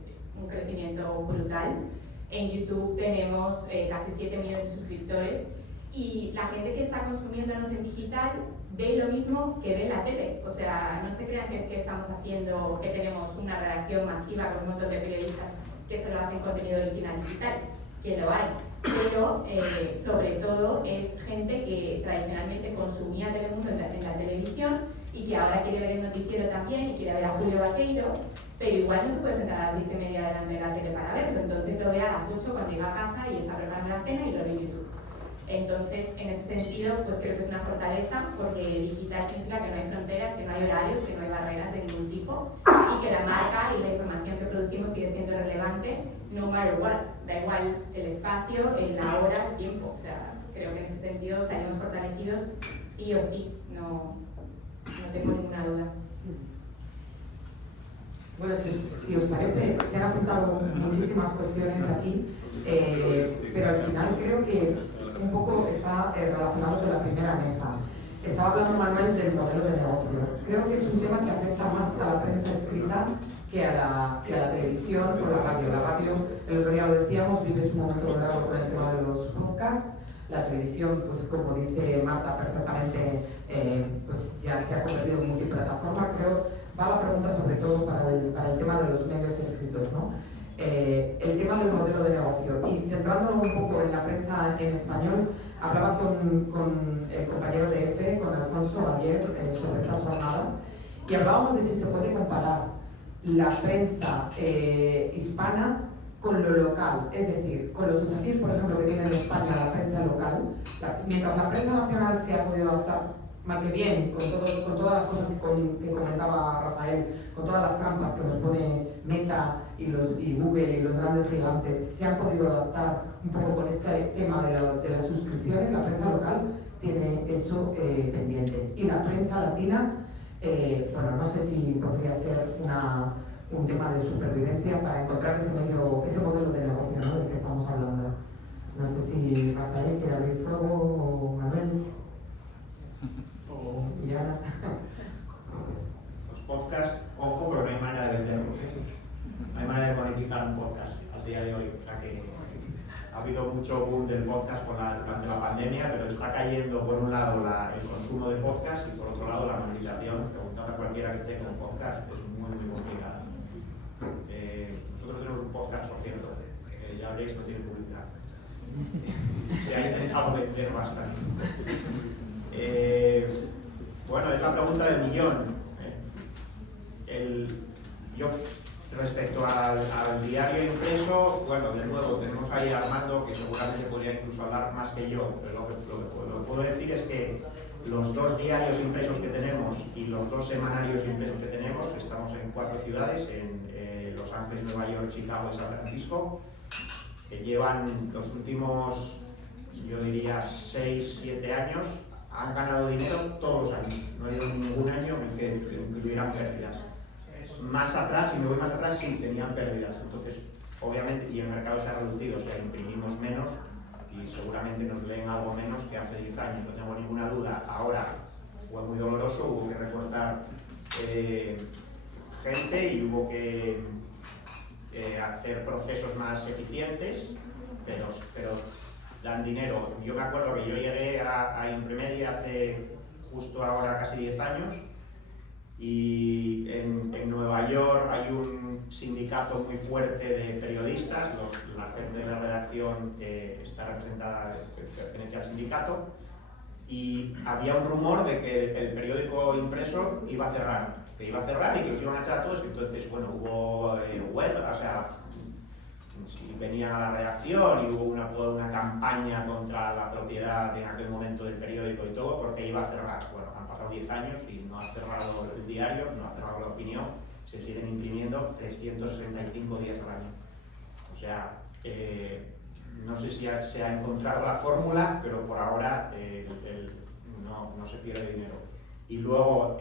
un crecimiento brutal. En YouTube tenemos casi 7 millones de suscriptores y la gente que está consumiéndonos en digital ve lo mismo que ve en la tele. O sea, no se crean que es que estamos haciendo, que tenemos una redacción masiva con un montón de periodistas que solo hacen contenido original digital, que lo hay. Pero sobre todo es gente que tradicionalmente consumía Telemundo en la televisión y que ahora quiere ver el noticiero también y quiere ver a Julio Vaqueiro, pero igual no se puede sentar a las 10:30 delante de la tele para verlo, entonces lo ve a las 8 cuando llega a casa y está preparando la cena y lo ve en YouTube. Entonces, en ese sentido, pues creo que es una fortaleza, porque digital significa que no hay fronteras, que no hay horarios, que no hay barreras de ningún tipo, y que la marca y la información que producimos sigue siendo relevante, no matter what, da igual el espacio, la hora, el tiempo. O sea, creo que en ese sentido estaremos fortalecidos sí o sí, no tengo ninguna duda. Bueno, si os parece, se han apuntado muchísimas cuestiones aquí, pero al final creo que un poco está relacionado con la primera mesa. Estaba hablando Manuel del modelo de negocio. Creo que es un tema que afecta más a la prensa escrita que a la televisión o la radio. La radio, el otro día lo decíamos, vive su momento dorado con el tema de los podcasts. La televisión, pues como dice Marta perfectamente, pues ya se ha convertido en multiplataforma. Creo va la pregunta sobre todo para el tema de los medios escritos, ¿no? El tema del modelo de negocio. Y centrándonos un poco en la prensa en español, hablaba con el compañero de EFE, con Alfonso, ayer sobre estas jornadas, y hablábamos de si se puede comparar la prensa hispana con lo local, es decir, con los desafíos, por ejemplo, que tiene en España la prensa local. Mientras la prensa nacional se ha podido adaptar más que bien, con todas las cosas que comentaba Rafael, con todas las trampas que nos pone Meta y Google y los grandes gigantes, se han podido adaptar un poco con este tema de las suscripciones. La prensa local tiene eso pendiente. Y la prensa latina, bueno, no sé si podría ser un tema de supervivencia para encontrar ese modelo de negocio, ¿no?, del que estamos hablando. No sé si Rafael quiere abrir fuego o Manuel. Ya. Los podcasts, ojo, pero no hay manera de venderlos. No hay manera de monetizar un podcast al día de hoy. O sea que ha habido mucho boom del podcast durante la pandemia, pero está cayendo por un lado el consumo de podcast y por otro lado la monetización. Preguntar a cualquiera que esté con un podcast es muy complicado. Nosotros tenemos un podcast, por cierto, ya habréis, no tiene publicidad. Se ha intentado vender bastante. Bueno, es la pregunta del millón. Yo, respecto al diario impreso, bueno, de nuevo, tenemos ahí a Armando, que seguramente podría incluso hablar más que yo, pero lo que puedo decir es que los 2 diarios impresos que tenemos y los 2 semanarios impresos que tenemos, estamos en 4 ciudades, en Los Ángeles, Nueva York, Chicago y San Francisco, que llevan los últimos, yo diría, 6-7 años, han ganado dinero todos los años. No ha habido ningún año en que tuvieran pérdidas. Más atrás, si me voy más atrás, sí, tenían pérdidas. Entonces, obviamente, y el mercado se ha reducido, o sea, imprimimos menos y seguramente nos leen algo menos que hace 10 años. No tengo ninguna duda. Ahora fue muy doloroso, hubo que recortar gente y hubo que hacer procesos más eficientes, pero dan dinero. Yo me acuerdo que yo llegué a Impremedia hace justo ahora casi 10 años y en Nueva York hay un sindicato muy fuerte de periodistas, la gente de la redacción está representada, pertenece al sindicato, y había un rumor de que el periódico impreso iba a cerrar, y que los iban a echar a todos. Entonces, bueno, hubo huelga, o sea, venían a la redacción y hubo toda una campaña contra la propiedad en aquel momento del periódico y todo, porque iba a cerrar. Bueno, han pasado 10 años y no ha cerrado el diario, no ha cerrado La Opinión, se siguen imprimiendo 365 días al año. O sea, no sé si se ha encontrado la fórmula, pero por ahora no se pierde dinero. Y luego,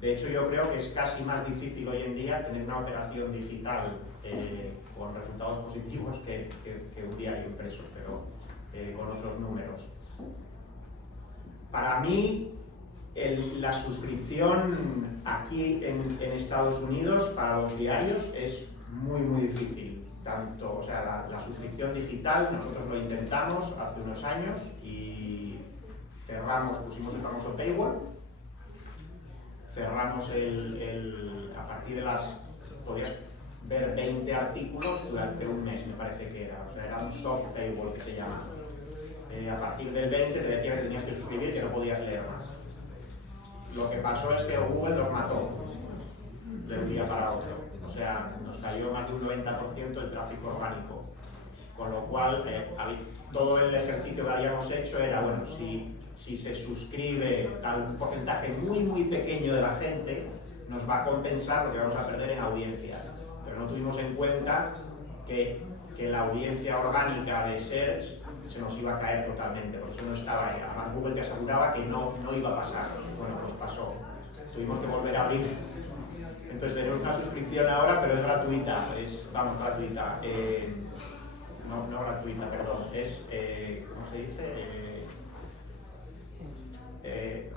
de hecho, yo creo que es casi más difícil hoy en día tener una operación digital con resultados positivos que un diario impreso, pero con otros números. Para mí, la suscripción aquí en Estados Unidos para los diarios es muy, muy difícil. O sea, la suscripción digital, nosotros lo intentamos hace unos años y pusimos el famoso paywall, cerramos a partir de podías ver 20 artículos durante un mes, me parece que era. O sea, era un soft paywall que se llama. A partir del 20 te decía que tenías que suscribir y que no podías leer más. Lo que pasó es que Google los mató de un día para otro. O sea, nos cayó más de un 90% el tráfico orgánico. Con lo cual, todo el ejercicio que habíamos hecho era, bueno, si se suscribe a un porcentaje muy, muy pequeño de la gente, nos va a compensar lo que vamos a perder en audiencia. Pero no tuvimos en cuenta que la audiencia orgánica de Search se nos iba a caer totalmente, porque eso no estaba ahí. Además, Google te aseguraba que no iba a pasar. Bueno, pues pasó. Tuvimos que volver a abrir. Entonces tenemos una suscripción ahora, pero es gratuita. Gratuita. No gratuita, perdón. ¿Cómo se dice?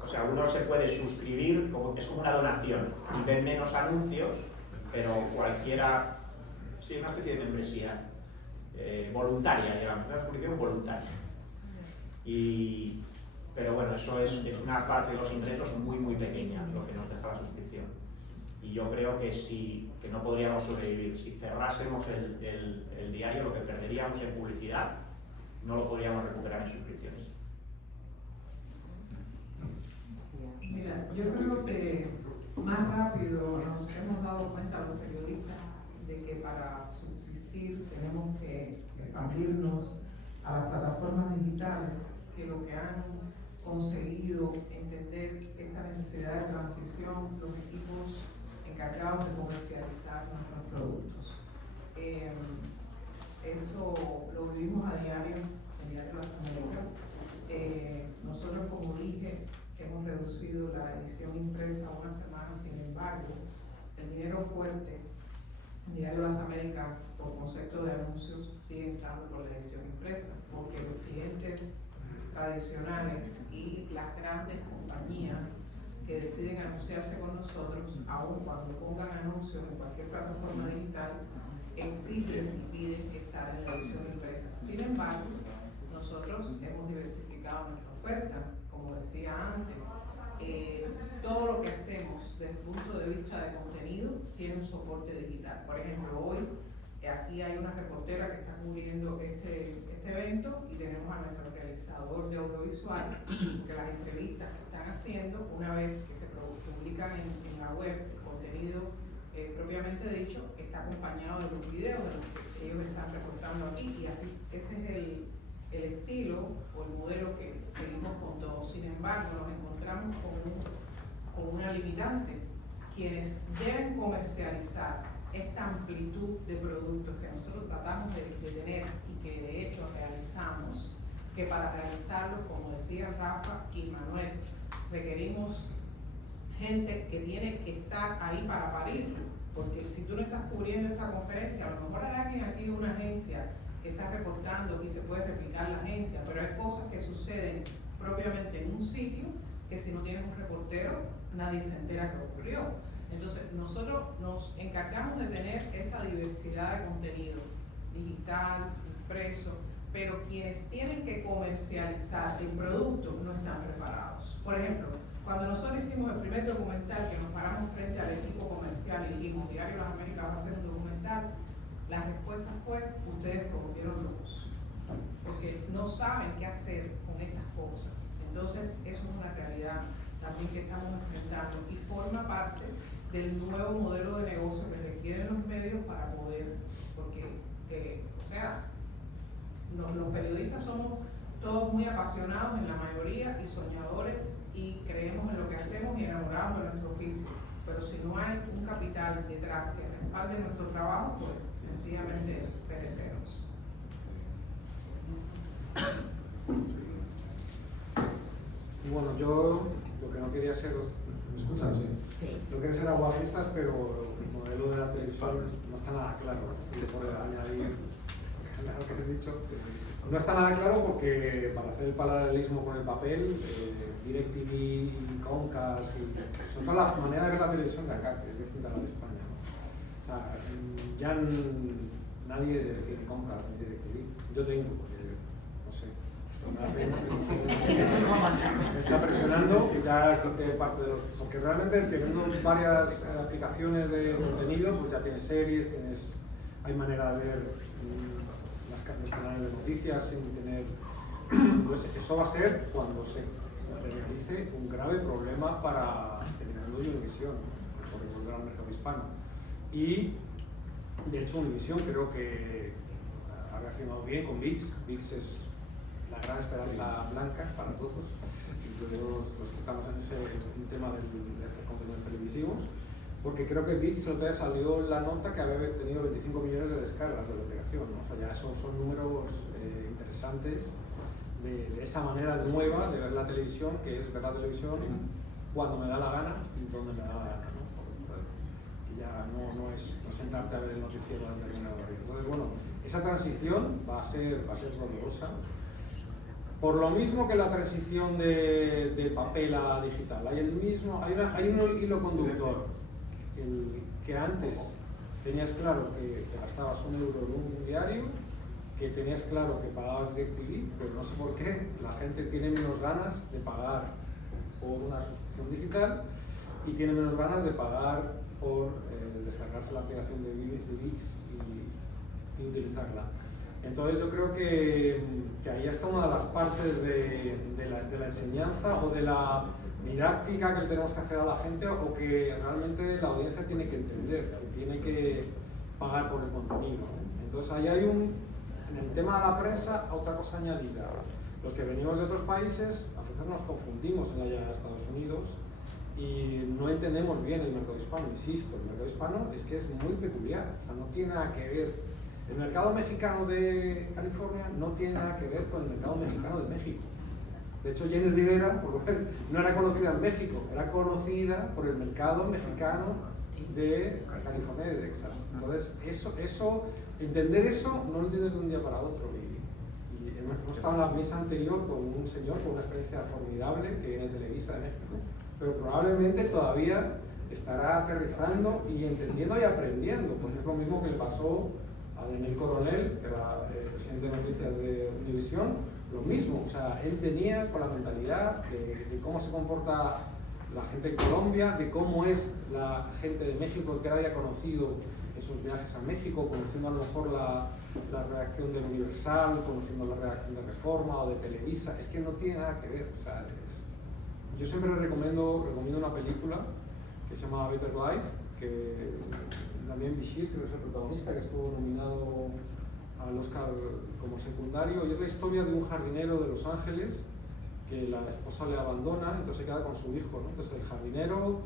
O sea, uno se puede suscribir, es como una donación, y ven menos anuncios, pero cualquiera, sí, una especie de membresía voluntaria, digamos, una suscripción voluntaria. Pero bueno, eso es una parte de los ingresos muy, muy pequeña, lo que nos deja la suscripción. Y yo creo que no podríamos sobrevivir. Si cerrásemos el diario, lo que perderíamos en publicidad, no lo podríamos recuperar en suscripciones. Mira, yo creo que más rápido nos hemos dado cuenta los periodistas de que para subsistir tenemos que abrirnos a las plataformas digitales, que lo que han conseguido entender esta necesidad de transición los equipos encargados de comercializar nuestros productos. Eso lo vivimos a diario en Diario Las Américas. Nosotros, como dije, hemos reducido la edición impresa a una semana. Sin embargo, el dinero fuerte en Diario Las Américas, por concepto de anuncios, sigue entrando por la edición impresa, porque los clientes tradicionales y las grandes compañías que deciden anunciarse con nosotros, aun cuando pongan anuncios en cualquier plataforma digital, exigen y piden estar en la edición impresa. Sin embargo, nosotros hemos diversificado nuestra oferta. Como decía antes, todo lo que hacemos desde el punto de vista de contenido tiene un soporte digital. Por ejemplo, hoy aquí hay una reportera que está cubriendo este evento y tenemos a nuestro realizador de audiovisual, que las entrevistas que están haciendo, una vez que se publican en la web, el contenido propiamente dicho, está acompañado de los videos de los que ellos están reportando aquí, y así ese es el estilo o el modelo que seguimos con todos. Sin embargo, nos encontramos con una limitante. Quienes deben comercializar esta amplitud de productos que nosotros tratamos de tener y que de hecho realizamos, que para realizarlo, como decía Rafa y Manuel, requerimos gente que tiene que estar ahí para parirlo, porque si tú no estás cubriendo esta conferencia, a lo mejor hay alguien aquí de una agencia que está reportando y se puede replicar la agencia, pero hay cosas que suceden propiamente en un sitio que si no tienes un reportero, nadie se entera que ocurrió. Entonces, nosotros nos encargamos de tener esa diversidad de contenido, digital, impreso, pero quienes tienen que comercializar el producto no están preparados. Por ejemplo, cuando nosotros hicimos el primer documental, que nos paramos frente al equipo comercial y dijimos, Diario Las Américas va a hacer un documental, la respuesta fue, ustedes se volvieron locos, porque no saben qué hacer con estas cosas. Entonces, eso es una realidad también que estamos enfrentando y forma parte del nuevo modelo de negocio que requieren los medios para poder, porque, o sea, los periodistas somos todos muy apasionados en la mayoría y soñadores y creemos en lo que hacemos y enamorados de nuestro oficio, pero si no hay un capital detrás que respalde nuestro trabajo, pues sencillamente perecemos. Bueno, yo lo que no quería ser, ¿me escuchan? Sí. No quería ser aguafiestas, pero el modelo de la televisión no está nada claro, ¿no? Y por añadir lo que has dicho, no está nada claro porque para hacer el paralelismo con el papel, DirecTV y Comcast, son todas las maneras de ver la televisión de acá, que es distinta a la de España, ¿no? O sea, ya nadie tiene Comcast ni DirecTV. Yo tengo, porque no sé. Me está presionando ya parte de los, porque realmente teniendo varias aplicaciones de contenido, pues ya tienes series, hay manera de ver los canales de noticias sin tener, pues eso va a ser cuando se realice un grave problema para Telemundo y Univisión, por volver al mercado hispano. Y de hecho Univisión creo que ha reaccionado bien con ViX. ViX es la gran esperanza blanca para todos, incluidos los que estamos en ese tema de hacer contenidos televisivos, porque creo que ViX salió la nota que había tenido 25 millones de descargas de la aplicación, ¿no? O sea, ya son números interesantes de esa manera nueva de ver la televisión, que es ver la televisión cuando me da la gana y donde me da la gana, ¿no? Que ya no es sentarte a ver el noticiero de determinado horario. Entonces, bueno, esa transición va a ser dolorosa. Por lo mismo que la transición de papel a digital, hay un hilo conductor, que antes tenías claro que gastabas €1 en un diario, que tenías claro que pagabas DirecTV, pero no sé por qué la gente tiene menos ganas de pagar por una suscripción digital y tiene menos ganas de pagar por descargarse la aplicación de ViX y utilizarla. Entonces yo creo que ahí está una de las partes de la enseñanza o de la didáctica que tenemos que hacer a la gente o que realmente la audiencia tiene que entender, que tiene que pagar por el contenido. Entonces ahí hay en el tema de la prensa, otra cosa añadida. Los que venimos de otros países, a veces nos confundimos en la llegada de Estados Unidos y no entendemos bien el mercado hispano. Insisto, el mercado hispano es que es muy peculiar, o sea, no tiene nada que ver. El mercado mexicano de California no tiene nada que ver con el mercado mexicano de México. De hecho, Jenny Rivera, no era conocida en México, era conocida por el mercado mexicano de California y de Texas. Entonces, entender eso no lo entiendes de un día para otro. Y hemos estado en la mesa anterior con un señor con una experiencia formidable que viene de Televisa de México, pero probablemente todavía estará aterrizando y entendiendo y aprendiendo. Pues es lo mismo que le pasó a Daniel Coronel, que era presidente de noticias de Univisión, lo mismo, o sea, él venía con la mentalidad de cómo se comporta la gente en Colombia, de cómo es la gente de México que él había conocido en sus viajes a México, conociendo a lo mejor la reacción del Universal, conociendo la reacción de Reforma o de Televisa, es que no tiene nada que ver, o sea, yo siempre recomiendo una película que se llama Better Life, que también Bishir, que es el protagonista, que estuvo nominado al Oscar como secundario, y es la historia de un jardinero de Los Ángeles que la esposa le abandona, entonces se queda con su hijo, ¿no? Entonces el jardinero,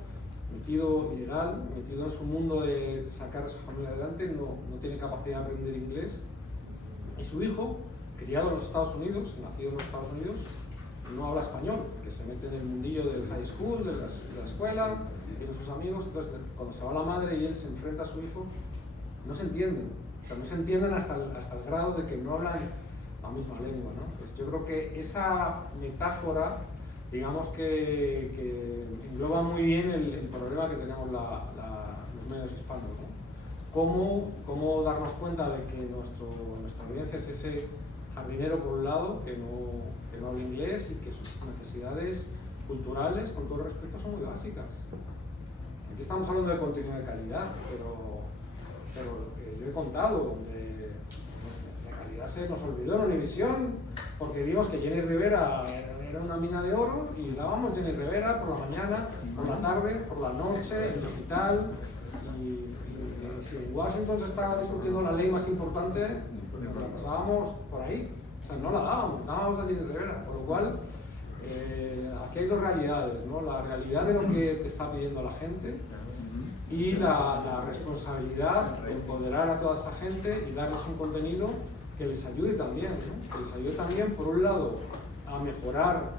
metido ilegal, metido en su mundo de sacar a su familia adelante, no tiene capacidad de aprender inglés, y su hijo, criado en los Estados Unidos, nacido en los Estados Unidos, no habla español, que se mete en el mundillo del high school, de la escuela, tiene sus amigos, entonces cuando se va la madre y él se enfrenta a su hijo, no se entienden, o sea, no se entienden hasta el grado de que no hablan la misma lengua, ¿no? Pues yo creo que esa metáfora, digamos que engloba muy bien el problema que tenemos los medios hispanos, ¿no? Cómo darnos cuenta de que nuestra audiencia es ese jardinero por un lado que no habla inglés y que sus necesidades culturales, con todo respeto, son muy básicas. Aquí estamos hablando de contenido de calidad, pero lo que yo he contado de calidad se nos olvidó en Univisión porque vimos que Jenny Rivera era una mina de oro y dábamos Jenny Rivera por la mañana, por la tarde, por la noche, en digital. Y si en Washington se estaba discutiendo la ley más importante, la pasábamos por ahí. O sea, no la dábamos a Jenny Rivera. Por lo cual, aquí hay dos realidades, ¿no? La realidad de lo que te está pidiendo la gente y la responsabilidad de empoderar a toda esa gente y darles un contenido que les ayude también, ¿no? Que les ayude también, por un lado, a mejorar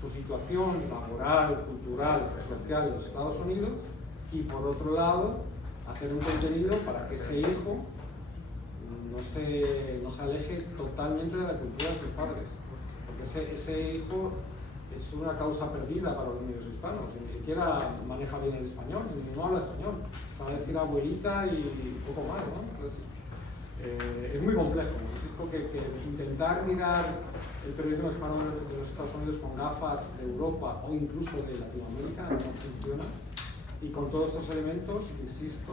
su situación laboral, cultural, social en los Estados Unidos y, por otro lado, hacer un contenido para que ese hijo no se aleje totalmente de la cultura de sus padres, porque ese hijo es una causa perdida para los medios hispanos, que ni siquiera maneja bien el español, no habla español, va a decir abuelita y poco más, ¿no? Entonces, es muy complejo, ¿no? Insisto que intentar mirar el periodismo hispano de los Estados Unidos con gafas de Europa o incluso de Latinoamérica no funciona, y con todos estos elementos, insisto,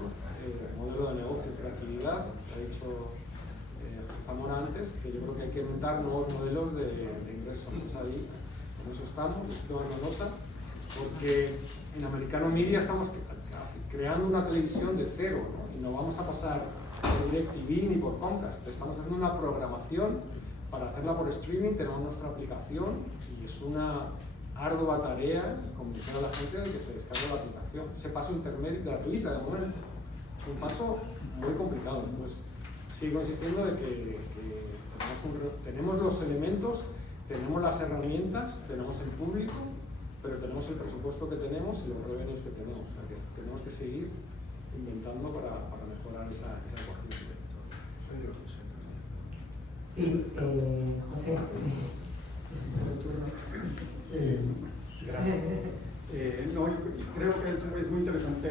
modelo de negocio, creatividad, que ha dicho Zamora antes, que yo creo que hay que inventar nuevos modelos de ingresos. Pues ahí, en eso estamos, estoy tomando nota, porque en Americano Media estamos creando una televisión de cero, ¿no? Y no vamos a pasar por DirecTV ni por Comcast, estamos haciendo una programación para hacerla por streaming, tenemos nuestra aplicación y es una ardua tarea convencer a la gente de que se descargue la aplicación. Ese paso intermedio gratuita de momento es un paso muy complicado. Entonces, sigo insistiendo de que tenemos los elementos, tenemos las herramientas, tenemos el público, pero tenemos el presupuesto que tenemos y los revenues que tenemos. O sea, que tenemos que seguir inventando para mejorar esa ecuación. Sí, José. Gracias. No, creo que es muy interesante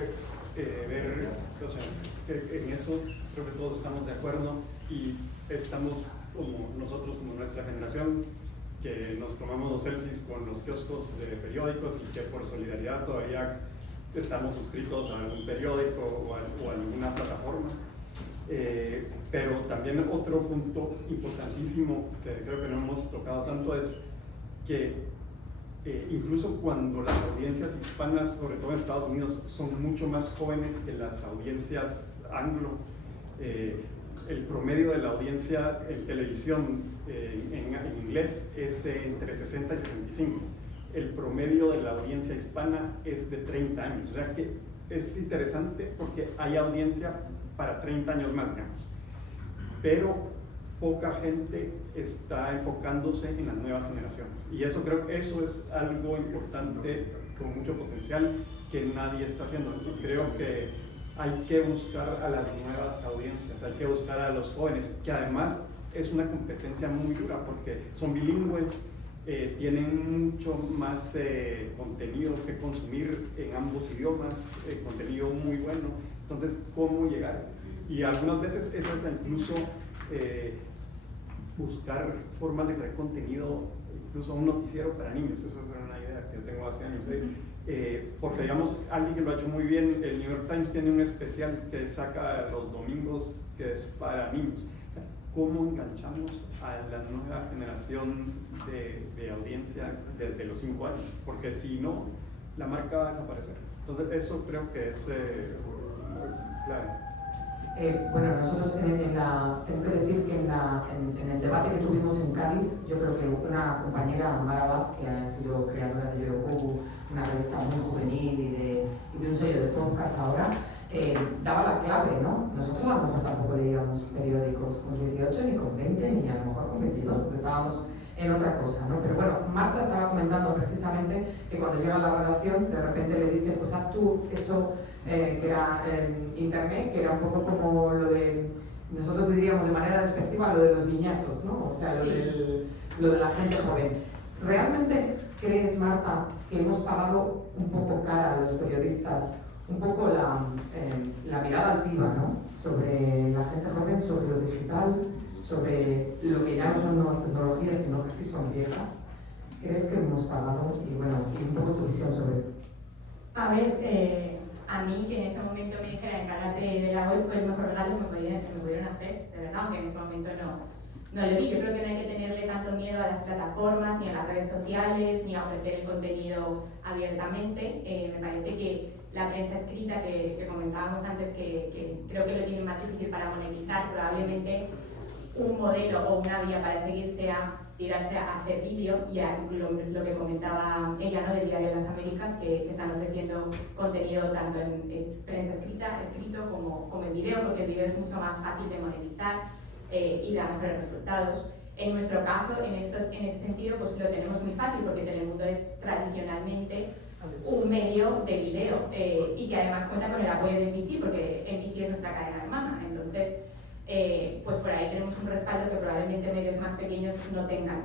ver, o sea, que en eso creo que todos estamos de acuerdo y estamos como nosotros, como nuestra generación, que nos tomamos los selfies con los kioscos de periódicos y que por solidaridad todavía estamos suscritos a algún periódico o a alguna plataforma. Pero también otro punto importantísimo que creo que no hemos tocado tanto es que incluso cuando las audiencias hispanas, sobre todo en Estados Unidos, son mucho más jóvenes que las audiencias anglo, el promedio de la audiencia en televisión en inglés es entre 60 y 65. El promedio de la audiencia hispana es de 30 años. O sea que es interesante porque hay audiencia para 30 años más, digamos. Pero poca gente está enfocándose en las nuevas generaciones. Y eso creo que eso es algo importante con mucho potencial que nadie está haciendo. Y creo que hay que buscar a las nuevas audiencias, hay que buscar a los jóvenes, que además es una competencia muy dura porque son bilingües, tienen mucho más contenido que consumir en ambos idiomas, contenido muy bueno. Entonces, ¿cómo llegar? Y algunas veces eso es incluso buscar formas de crear contenido, incluso un noticiero para niños. Eso es una idea que yo tengo hace años. Porque, digamos, alguien que lo ha hecho muy bien, el New York Times tiene un especial que saca los domingos que es para niños. O sea, ¿cómo enganchamos a la nueva generación de audiencia desde los 5 años? Porque si no, la marca va a desaparecer. Entonces, eso creo que es clave. Bueno, nosotros tengo que decir que en el debate que tuvimos en Cádiz, yo creo que una compañera, Mara Vaz, que ha sido creadora de Yorokobu, una revista muy juvenil y de un sello de podcast ahora, daba la clave, ¿no? Nosotros a lo mejor tampoco leíamos periódicos con 18 ni con 20 ni a lo mejor con 22, porque estábamos en otra cosa, ¿no? Pero bueno, Marta estaba comentando precisamente que cuando llega a la redacción, de repente le dicen, pues haz tú eso que era internet, que era un poco como lo de, nosotros diríamos de manera despectiva, lo de los niñatos, ¿no? O sea, lo de la gente joven. ¿Realmente crees, Marta, que hemos pagado un poco cara a los periodistas, un poco la mirada altiva, ¿no? Sobre la gente joven, sobre lo digital, sobre lo que ya no son nuevas tecnologías, sino que sí son viejas, crees que hemos pagado? Y bueno, y un poco tu visión sobre esto. A ver, a mí que en ese momento me dijera encárgate de la web fue el mejor regalo que me pudieron hacer, de verdad, aunque en ese momento no lo vi. Yo creo que no hay que tenerle tanto miedo a las plataformas, ni a las redes sociales, ni a ofrecer el contenido abiertamente. Me parece que la prensa escrita que comentábamos antes, que creo que lo tiene más difícil para monetizar, probablemente un modelo o una vía para seguir sea tirarse a hacer vídeo y a lo que comentaba ella, ¿no?, del Diario de las Américas, que están ofreciendo contenido tanto en prensa escrito como en vídeo, porque el vídeo es mucho más fácil de monetizar y da mejores resultados. En nuestro caso, en ese sentido, pues lo tenemos muy fácil, porque Telemundo es tradicionalmente un medio de vídeo y que además cuenta con el apoyo de NBC, porque NBC es nuestra cadena hermana. Entonces, pues por ahí tenemos un respaldo que probablemente medios más pequeños no tengan.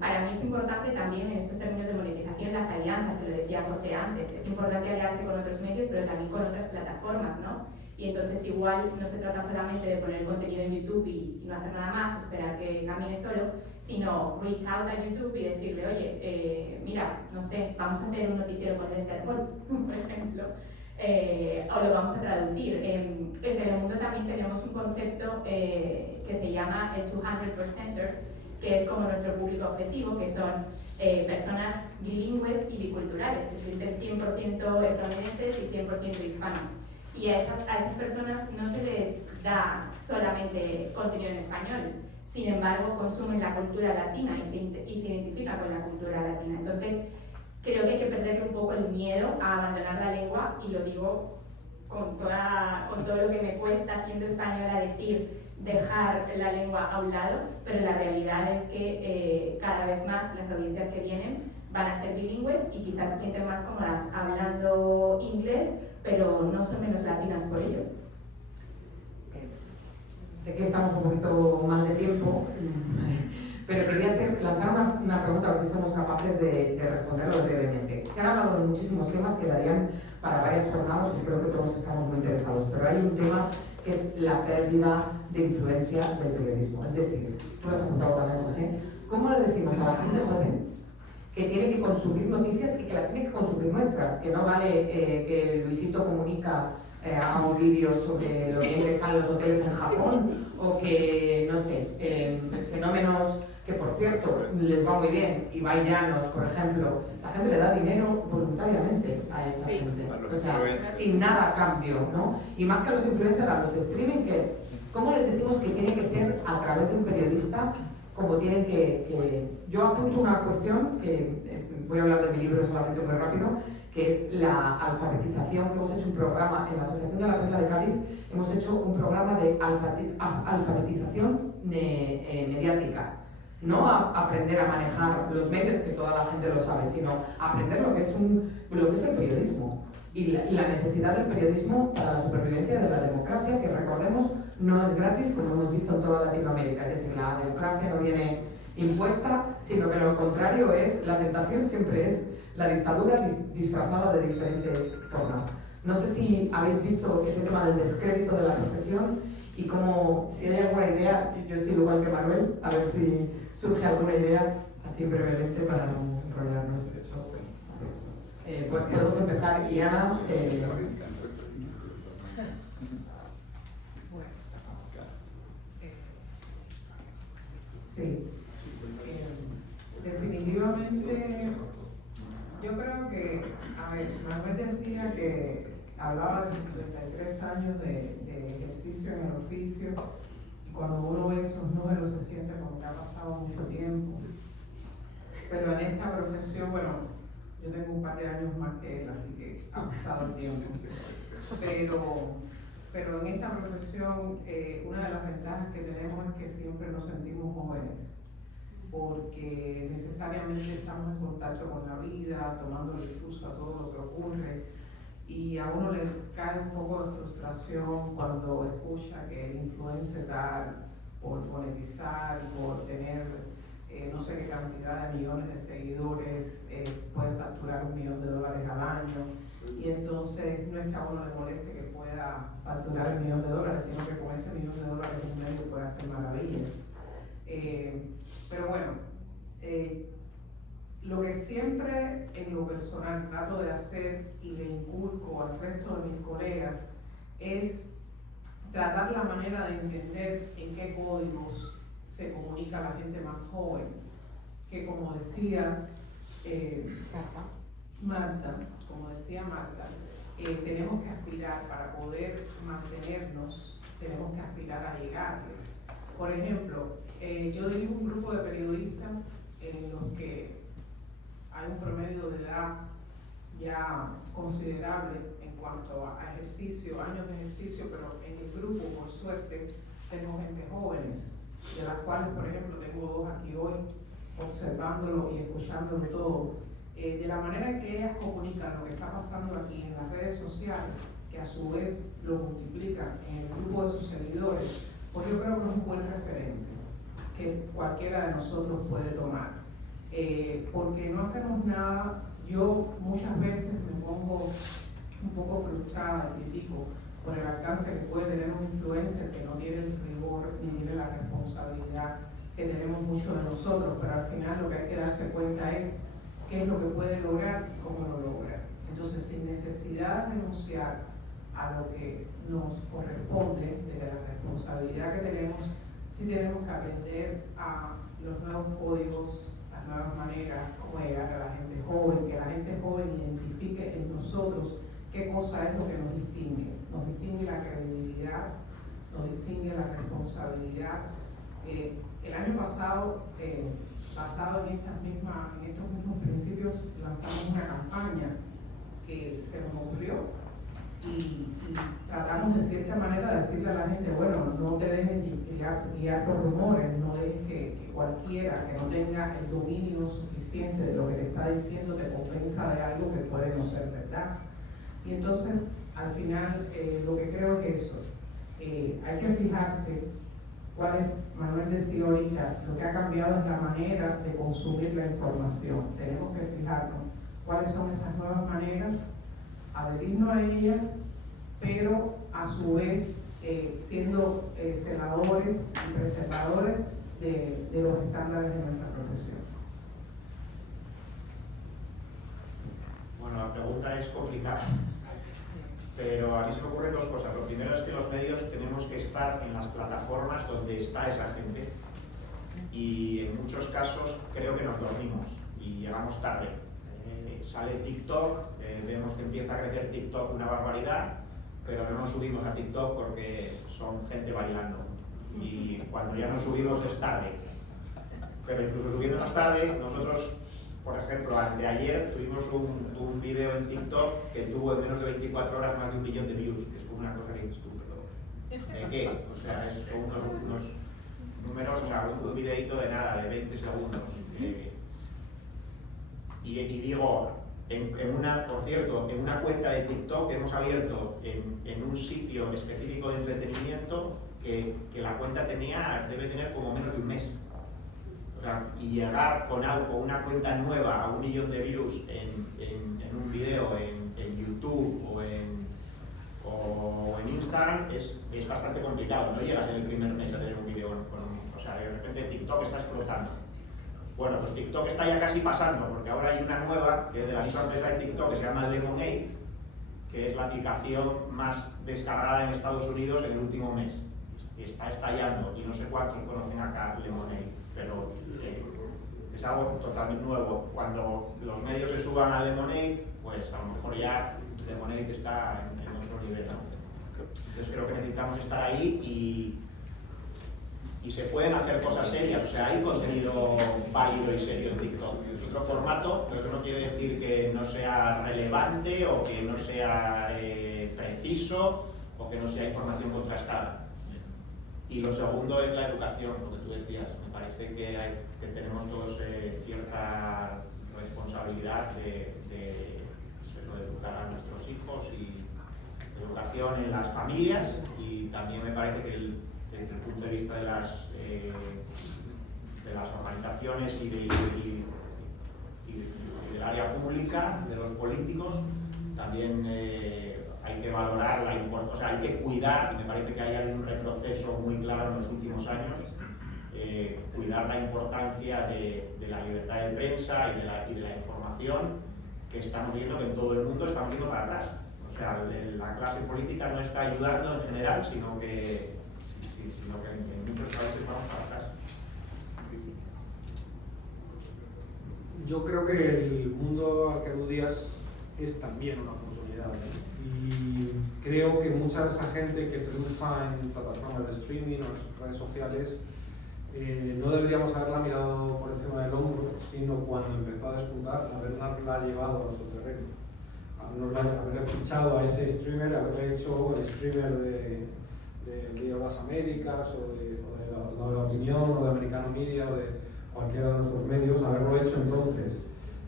Para mí es importante también en estos términos de monetización las alianzas, que lo decía José antes. Es importante aliarse con otros medios, pero también con otras plataformas, ¿no? Y entonces igual no se trata solamente de poner el contenido en YouTube y no hacer nada más, esperar que camine solo, sino reach out a YouTube y decirle, oye, mira, no sé, vamos a hacer un noticiero con Lester Holt, por ejemplo. O lo vamos a traducir. En Telemundo también tenemos un concepto que se llama el 200%, que es como nuestro público objetivo, que son personas bilingües y biculturales, es decir, del 100% estadounidenses y 100% hispanos. Y a esas personas no se les da solamente contenido en español, sin embargo consumen la cultura latina y se identifican con la cultura latina. Entonces, creo que hay que perderle un poco el miedo a abandonar la lengua, y lo digo con todo lo que me cuesta siendo española decir dejar la lengua a un lado, pero la realidad es que cada vez más las audiencias que vienen van a ser bilingües y quizás se sienten más cómodas hablando inglés, pero no son menos latinas por ello. Sé que estamos un poquito mal de tiempo, pero quería lanzar una pregunta, a ver si somos capaces de responderlo brevemente. Se han hablado de muchísimos temas que darían para varias jornadas y creo que todos estamos muy interesados, pero hay un tema que es la pérdida de influencia del periodismo. Es decir, tú lo has apuntado también, José, ¿cómo le decimos a la gente joven que tiene que consumir noticias y que las tiene que consumir nuestras? Que no vale que Luisito Comunica haga un vídeo sobre lo bien que están los hoteles en Japón, o que, no sé, fenómenos que, por cierto, les va muy bien, Ibai Llanos, por ejemplo, la gente le da dinero voluntariamente a esa gente, o sea, sin nada a cambio, ¿no? Y más que a los influencers, a los streaming, ¿cómo les decimos que tiene que ser a través de un periodista? Como tienen que... Yo apunto una cuestión, voy a hablar de mi libro solamente muy rápido, que es la alfabetización, que hemos hecho un programa en la Asociación de la Prensa de Cádiz, hemos hecho un programa de alfabetización mediática. No aprender a manejar los medios, que toda la gente lo sabe, sino aprender lo que es el periodismo y la necesidad del periodismo para la supervivencia de la democracia, que recordemos no es gratis, como hemos visto en toda Latinoamérica. Es decir, la democracia no viene impuesta, sino que lo contrario es, la tentación siempre es la dictadura disfrazada de diferentes formas. No sé si habéis visto ese tema del descrédito de la profesión y cómo, si hay alguna idea, yo estoy igual que Manuel, a ver si surge alguna idea así brevemente para no enrollarnos. Pues podemos empezar, y Ana. Sí. Definitivamente, yo creo que, a ver, Manuel decía que hablaba de sus 33 años de ejercicio en el oficio, y cuando uno ve esos números se siente como que ha pasado mucho tiempo. Pero en esta profesión, bueno, yo tengo un par de años más que él, así que ha pasado el tiempo. Pero en esta profesión, una de las ventajas que tenemos es que siempre nos sentimos jóvenes, porque necesariamente estamos en contacto con la vida, tomando el discurso a todo lo que ocurre, y a uno le cae un poco de frustración cuando escucha que el influencer tal, por monetizar, por tener no sé qué cantidad de millones de seguidores, puede facturar $1 millón al año, y entonces no es que a uno le moleste que pueda facturar $1 millón, sino que con ese $1 millón un medio puede hacer maravillas. Pero bueno, lo que siempre en lo personal trato de hacer y le inculco al resto de mis colegas es tratar la manera de entender en qué códigos se comunica la gente más joven, que como decía Marta, tenemos que aspirar para poder mantenernos, tenemos que aspirar a llegarles. Por ejemplo, yo dirijo un grupo de periodistas en los que hay un promedio de edad ya considerable en cuanto a ejercicio, años de ejercicio, pero en el grupo, por suerte, tengo gente jóvenes, de las cuales, por ejemplo, tengo 2 aquí hoy, observándolo y escuchándolo todo, de la manera en que ellas comunican lo que está pasando aquí en las redes sociales, que a su vez lo multiplican en el grupo de sus seguidores, pues yo creo que es un buen referente que cualquiera de nosotros puede tomar. Porque no hacemos nada. Yo muchas veces me pongo un poco frustrada y critico por el alcance que puede tener un influencer que no tiene el rigor ni tiene la responsabilidad que tenemos muchos de nosotros, pero al final lo que hay que darse cuenta es qué es lo que puede lograr y cómo lo logra. Entonces, sin necesidad de renunciar a lo que nos corresponde de la responsabilidad que tenemos, sí tenemos que aprender a los nuevos códigos, las nuevas maneras, cómo llegar a la gente joven, que la gente joven identifique en nosotros qué cosa es lo que nos distingue. Nos distingue la credibilidad, nos distingue la responsabilidad. El año pasado, basado en estos mismos principios, lanzamos una campaña que se nos ocurrió y tratamos de cierta manera de decirle a la gente, bueno, no te dejes guiar por rumores, no dejes que cualquiera que no tenga el dominio suficiente de lo que te está diciendo te convenza de algo que puede no ser verdad. Y entonces, al final, lo que creo es eso, hay que fijarse cuál es, Manuel decía ahorita, lo que ha cambiado es la manera de consumir la información. Tenemos que fijarnos cuáles son esas nuevas maneras, adherirnos a ellas, pero a su vez siendo celadores y preservadores de los estándares de nuestra profesión. Bueno, la pregunta es complicada, pero a mí se me ocurren 2 cosas. Lo primero es que los medios tenemos que estar en las plataformas donde está esa gente, y en muchos casos creo que nos dormimos y llegamos tarde. Sale TikTok, vemos que empieza a crecer TikTok una barbaridad, pero no nos subimos a TikTok porque son gente bailando, y cuando ya nos subimos es tarde. Pero incluso subiéndonos tarde, nosotros, por ejemplo, anteayer tuvimos un video en TikTok que tuvo en menos de 24 horas más de 1 millón de views, que es como una cosa que dices tú, pero ¿de qué? O sea, son unos números, o sea, un videito de nada, de 20 segundos. Y digo, por cierto, en una cuenta de TikTok que hemos abierto en un sitio específico de entretenimiento, que la cuenta debe tener como menos de un mes. O sea, y llegar con una cuenta nueva a 1 millón de views en un video en YouTube o en Instagram es bastante complicado. No llegas en el primer mes a tener un video o sea, de repente TikTok está explotando. Bueno, pues TikTok está ya casi pasando, porque ahora hay una nueva, que es de la misma empresa de TikTok, que se llama Lemonade, que es la aplicación más descargada en Estados Unidos en el último mes. Está estallando, y no sé cuántos conocen acá Lemonade, pero es algo totalmente nuevo. Cuando los medios se suban a Lemonade, pues a lo mejor ya Lemonade está en otro nivel, ¿no? Entonces creo que necesitamos estar ahí y se pueden hacer cosas serias, o sea, hay contenido válido y serio en TikTok. Es otro formato, pero eso no quiere decir que no sea relevante o que no sea preciso o que no sea información contrastada. Y lo segundo es la educación, lo que tú decías. Me parece que tenemos todos cierta responsabilidad de educar a nuestros hijos, y educación en las familias, y también me parece que desde el punto de vista de las organizaciones y del área pública, de los políticos, también hay que valorar la importancia, o sea, hay que cuidar, y me parece que hay un retroceso muy claro en los últimos años, cuidar la importancia de la libertad de prensa y de la información, que estamos viendo que en todo el mundo estamos yendo para atrás. O sea, la clase política no está ayudando en general, sino que en muchos países vamos para atrás. Yo creo que el mundo al que aludías es también una oportunidad, ¿eh? Y creo que mucha de esa gente que triunfa en plataformas de streaming o redes sociales no deberíamos haberla mirado por encima del hombro, sino cuando empezó a despuntar, haberla llevado a nuestro terreno. Haber fichado a ese streamer, haberle hecho el streamer de las Américas o de la Opinión o de Americano Media o de cualquiera de nuestros medios, haberlo hecho entonces.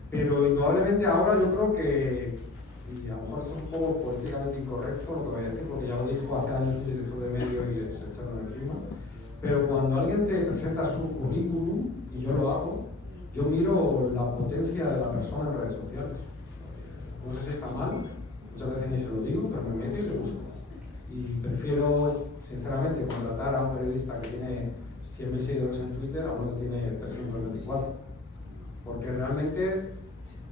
Pero indudablemente ahora yo creo que, y a lo mejor es un poco políticamente incorrecto lo que voy a decir, porque ya lo dijo hace años un director de medio y se echaron encima, pero cuando alguien te presenta su currículum, y yo lo hago, yo miro la potencia de la persona en redes sociales. No sé si está mal, muchas veces ni se lo digo, pero me meto y le busco. Y prefiero, sinceramente, contratar a un periodista que tiene 100.000 seguidores en Twitter a uno que tiene 324. Porque realmente,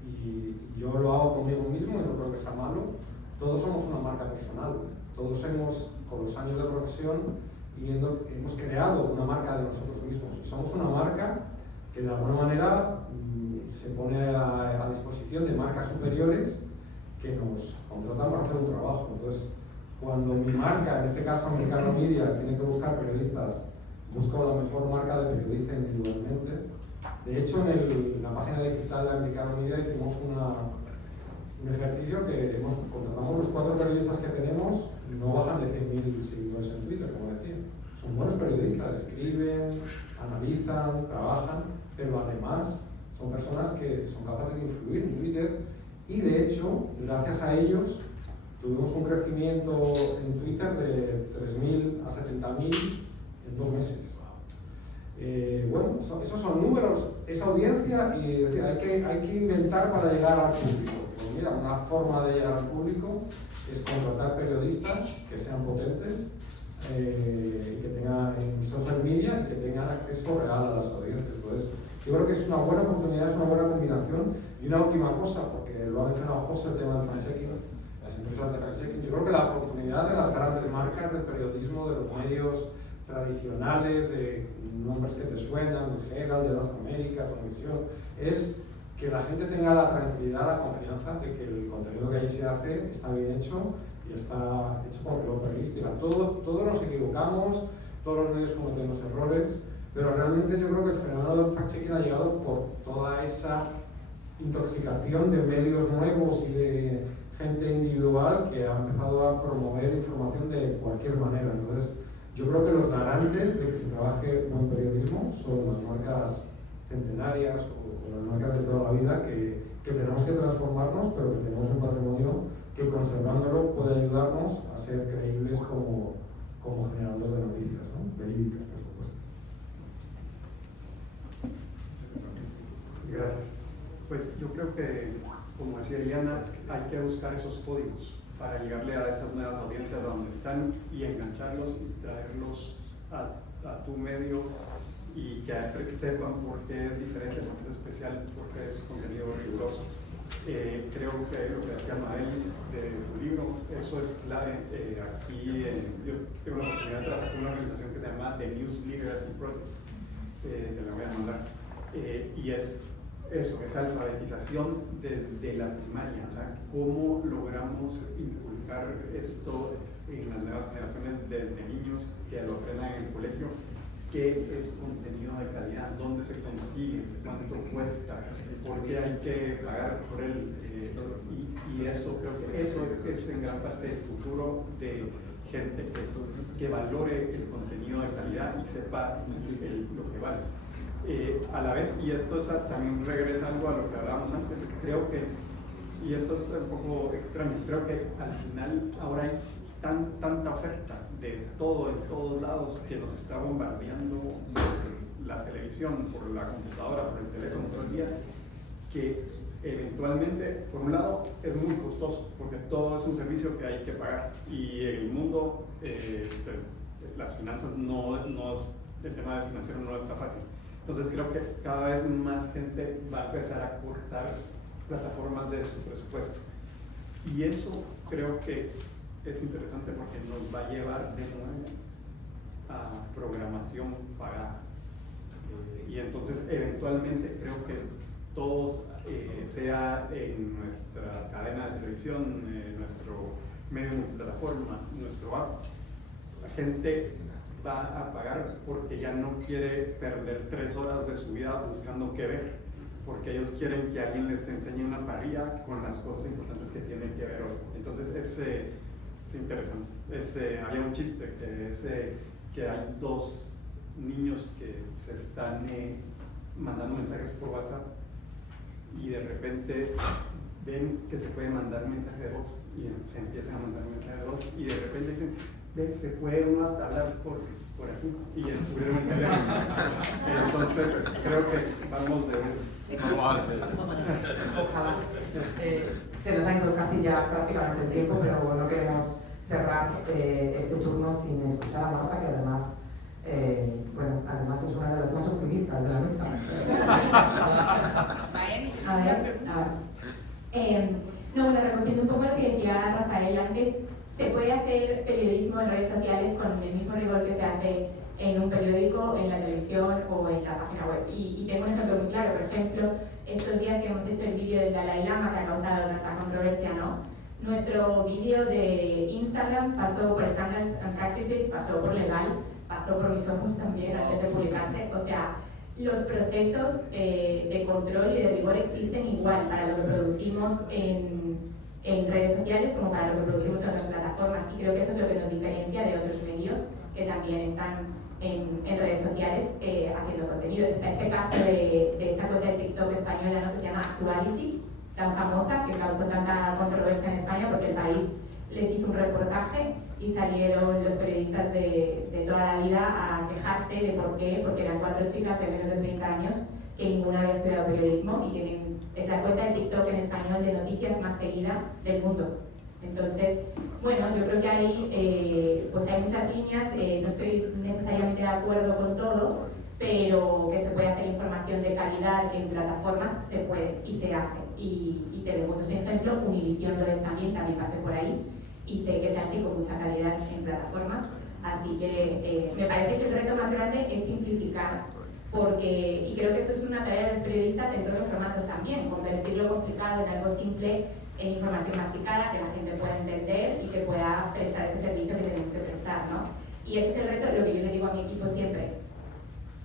y yo lo hago conmigo mismo y no creo que sea malo, todos somos una marca personal. Todos hemos, con los años de profesión, hemos creado una marca de nosotros mismos. Somos una marca que de alguna manera se pone a disposición de marcas superiores que nos contratan para hacer un trabajo. Entonces, cuando mi marca, en este caso Americano Media, tiene que buscar periodistas, busco la mejor marca de periodista individualmente. De hecho, en la página digital de Americano Media hicimos un ejercicio que contratamos los 4 periodistas que tenemos, no bajan de 100.000 seguidores en Twitter, como decía. Son buenos periodistas, escriben, analizan, trabajan, pero además son personas que son capaces de influir en Twitter y de hecho, gracias a ellos, tuvimos un crecimiento en Twitter de 3.000 a 70.000 en 2 meses. Bueno, esos son números, esa audiencia, y decir, hay que inventar para llegar al público. Pues mira, una forma de llegar al público es contratar periodistas que sean potentes y que tengan en social media y que tengan acceso real a las audiencias. Entonces, yo creo que es una buena oportunidad, es una buena combinación. Y una última cosa, porque lo ha mencionado José, el tema del fact-checking, las empresas de fact-checking. Yo creo que la oportunidad de las grandes marcas del periodismo, de los medios tradicionales, de nombres que te suenan, de Herald, de las Américas, Univision, es que la gente tenga la tranquilidad, la confianza de que el contenido que allí se hace está bien hecho y está hecho por lo periodística. Todos nos equivocamos, todos los medios cometemos errores, pero realmente yo creo que el fenómeno del fact-checking ha llegado por toda esa intoxicación de medios nuevos y de gente individual que ha empezado a promover información de cualquier manera. Entonces, yo creo que los garantes de que se trabaje buen periodismo son las marcas centenarias o las marcas de toda la vida que tenemos que transformarnos, pero que tenemos un patrimonio que conservándolo puede ayudarnos a ser creíbles como generadores de noticias, ¿no? Verídicas, por supuesto. Gracias. Pues yo creo que, como decía Eliana, hay que buscar esos códigos para llegarle a esas nuevas audiencias donde están y engancharlos y traerlos a tu medio y que sepan por qué es diferente, por qué es especial, por qué es contenido riguroso. Creo que lo que decía Mael de tu libro, eso es clave. Aquí yo tengo la oportunidad de trabajar con una organización que se llama The News Literacy Project, te la voy a mandar, y es eso, esa alfabetización desde la primaria, o sea, cómo logramos inculcar esto en las nuevas generaciones desde niños que lo aprendan en el colegio, qué es contenido de calidad, dónde se consigue, cuánto cuesta, por qué hay que pagar por él, y eso creo que eso es en gran parte el futuro de gente que valore el contenido de calidad y sepa lo que vale. A la vez, y esto también regresa algo a lo que hablábamos antes, creo que, y esto es un poco extraño, creo que al final ahora hay tanta oferta de todo, en todos lados, que nos está bombardeando por la televisión, por la computadora, por el teléfono todo el día, que eventualmente, por un lado, es muy costoso, porque todo es un servicio que hay que pagar, y el mundo, las finanzas el tema del financiero no está fácil. Entonces creo que cada vez más gente va a empezar a cortar plataformas de su presupuesto. Y eso creo que es interesante porque nos va a llevar de nuevo a programación pagada. Y entonces eventualmente creo que todos, sea en nuestra cadena de televisión, nuestro medio multiplataforma, nuestro app, la gente va a pagar porque ya no quiere perder 3 horas de su vida buscando qué ver, porque ellos quieren que alguien les enseñe una parrilla con las cosas importantes que tienen que ver hoy. Entonces es interesante. Había un chiste que hay 2 niños que se están mandando mensajes por WhatsApp y de repente ven que se puede mandar mensaje de voz y se empiezan a mandar mensaje de voz y de repente dicen, se puede uno hasta hablar por aquí y descubrieron el teléfono. Entonces creo que vamos de Ojalá. Se nos ha ido casi ya prácticamente el tiempo, pero no queremos cerrar este turno sin escuchar a Marta, que además además es una de las más optimistas de la mesa. A ver. No, bueno, recogiendo un poco lo que decía Rafael antes, se puede hacer periodismo en redes sociales con el mismo rigor que se hace en un periódico, en la televisión o en la página web. Y tengo un ejemplo muy claro. Por ejemplo, estos días que hemos hecho el vídeo del Dalai Lama, que ha causado tanta controversia, ¿no? Nuestro vídeo de Instagram pasó por Standards and Practices, pasó por legal, pasó por mis ojos también antes de publicarse. O sea, los procesos de control y de rigor existen igual para lo que producimos en redes sociales como para lo que producimos en otras plataformas, y creo que eso es lo que nos diferencia de otros medios que también están en redes sociales haciendo contenido. Está este caso de esta cuenta de TikTok española, ¿no?, que se llama Actuality, tan famosa, que causó tanta controversia en España porque el país les hizo un reportaje y salieron los periodistas de toda la vida a quejarse de por qué, porque eran 4 chicas de menos de 30 años que ninguna había estudiado periodismo y es la cuenta de TikTok en español de noticias más seguida del mundo. Entonces, bueno, yo creo que ahí pues hay muchas líneas, no estoy necesariamente de acuerdo con todo, pero que se puede hacer información de calidad en plataformas, se puede y se hace. Y tenemos un ejemplo, Univision lo es también pasé por ahí y sé que se hace con mucha calidad en plataformas. Así que me parece que el reto más grande es simplificar, y creo que eso es una tarea de los periodistas en todos los formatos también, convertir lo complicado en algo simple, en información masticada, que la gente pueda entender y que pueda prestar ese servicio que tenemos que prestar, ¿no? Y ese es el reto, lo que yo le digo a mi equipo siempre: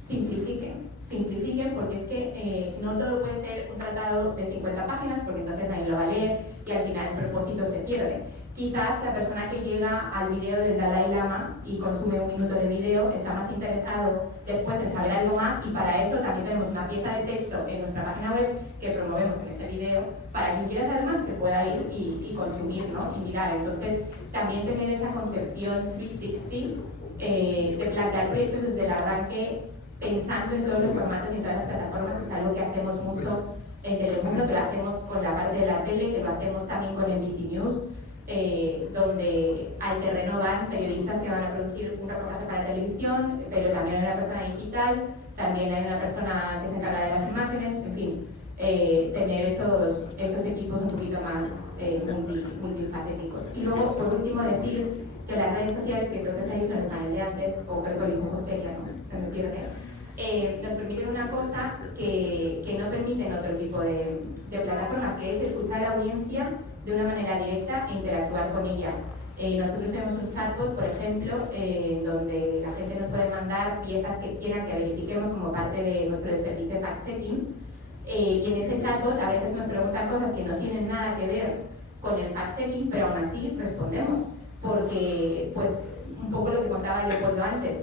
simplifiquen, porque es que no todo puede ser un tratado de 50 páginas, porque entonces nadie lo va a leer y al final el propósito se pierde. Quizás la persona que llega al video del Dalai Lama y consume 1 minuto de video está más interesado después en saber algo más, y para eso también tenemos una pieza de texto en nuestra página web que promovemos en ese video para quien quiera saber más que pueda ir y consumir, ¿no?, y mirar. Entonces también tener esa concepción 360 de plantear proyectos desde el arranque pensando en todos los formatos y en todas las plataformas es algo que hacemos mucho en Telemundo, que lo hacemos con la parte de la tele, que lo hacemos también con NBC News, donde al terreno van periodistas que van a producir un reportaje para televisión, pero también hay una persona digital, también hay una persona que se encarga de las imágenes, en fin, tener esos equipos un poquito más multifacéticos. Y luego, por último, decir que las redes sociales, que creo que está dicho en el panel de antes, o creo que lo dijo José, ya no se me pierde, nos permiten una cosa que no permiten otro tipo de plataformas, que es escuchar a la audiencia de una manera directa e interactuar con ella. Nosotros tenemos un chatbot, por ejemplo, donde la gente nos puede mandar piezas que quieran que verifiquemos como parte de nuestro servicio de fact-checking, y en ese chatbot a veces nos preguntan cosas que no tienen nada que ver con el fact-checking, pero aún así respondemos, porque pues un poco lo que contaba Leopoldo antes,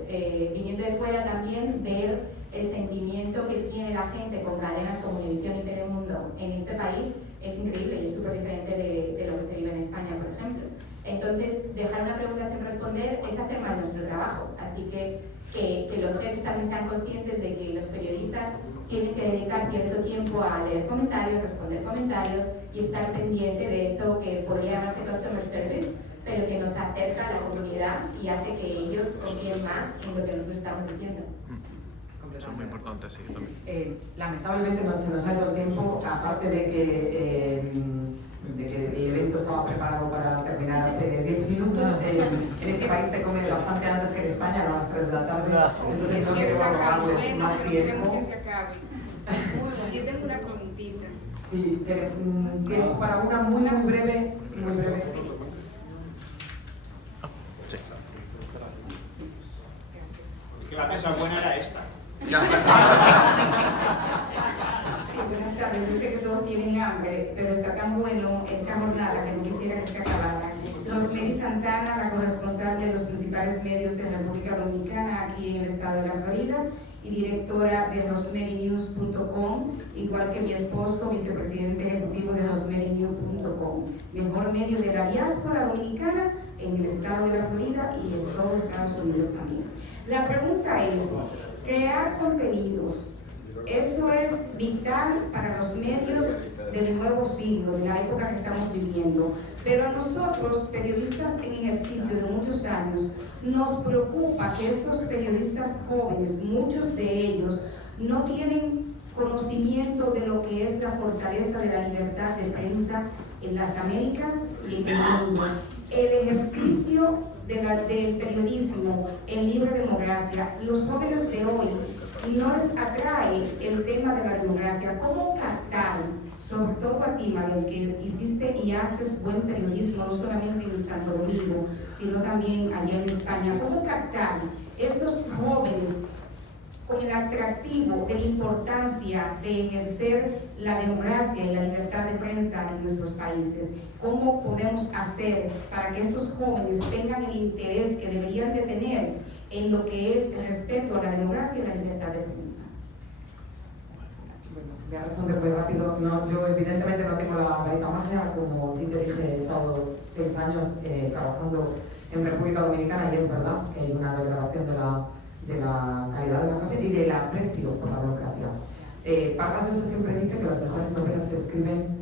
viniendo de fuera también, ver el sentimiento que tiene la gente con cadenas como Univision y Telemundo en este país es increíble y es súper diferente de lo que se vive en España, por ejemplo. Entonces, dejar una pregunta sin responder es hacer mal nuestro trabajo. Así que los jefes también sean conscientes de que los periodistas tiene que dedicar cierto tiempo a leer comentarios, responder comentarios y estar pendiente de eso que podría llamarse customer service, pero que nos acerca a la comunidad y hace que ellos confíen más en lo que nosotros estamos diciendo. Eso es muy importante, sí, también. Lamentablemente se nos ha ido el tiempo, aparte de que el evento estaba preparado para terminar hace 10 minutos. En este país se come bastante antes que en España, a las 3 de la tarde. Entonces no quiero robarles más pero tiempo. queremos que se acabe. Yo tengo una preguntita. Sí, tiempo para una muy breve. Muy breve. Sí. Es que la mesa buena era esta. Sí, buenas tardes. Yo sé que todos tienen hambre, pero está tan bueno esta jornada que no quisiera que se acabara. Rosemary Santana, la corresponsal de los principales medios de la República Dominicana aquí en el estado de la Florida y directora de rosemarynews.com, igual que mi esposo, vicepresidente ejecutivo de rosemarynews.com, mejor medio de la diáspora dominicana en el estado de la Florida y en todo Estados Unidos también. La pregunta es, crear contenidos, eso es vital para los medios del nuevo siglo, de la época que estamos viviendo. Pero nosotros, periodistas en ejercicio de muchos años, nos preocupa que estos periodistas jóvenes, muchos de ellos, no tienen conocimiento de lo que es la fortaleza de la libertad de prensa en las Américas y en el mundo. El ejercicio del periodismo en libre democracia, los jóvenes de hoy no les atrae el tema de la democracia. ¿Cómo captar, sobre todo a ti, Mabel, que hiciste y haces buen periodismo, no solamente en Santo Domingo, sino también allá en España, cómo captar esos jóvenes con el atractivo de la importancia de ejercer la democracia y la libertad de prensa en nuestros países? ¿Cómo podemos hacer para que estos jóvenes tengan el interés que deberían de tener en lo que es el respeto a la democracia y la libertad de prensa? Bueno, voy a responder muy rápido. No, yo evidentemente no tengo la varita mágica, como sí te dije, he estado 6 años trabajando en República Dominicana y es verdad que hay una degradación de la calidad de la democracia y del aprecio por la democracia. Vargas Llosa siempre dice que las mejores novelas se escriben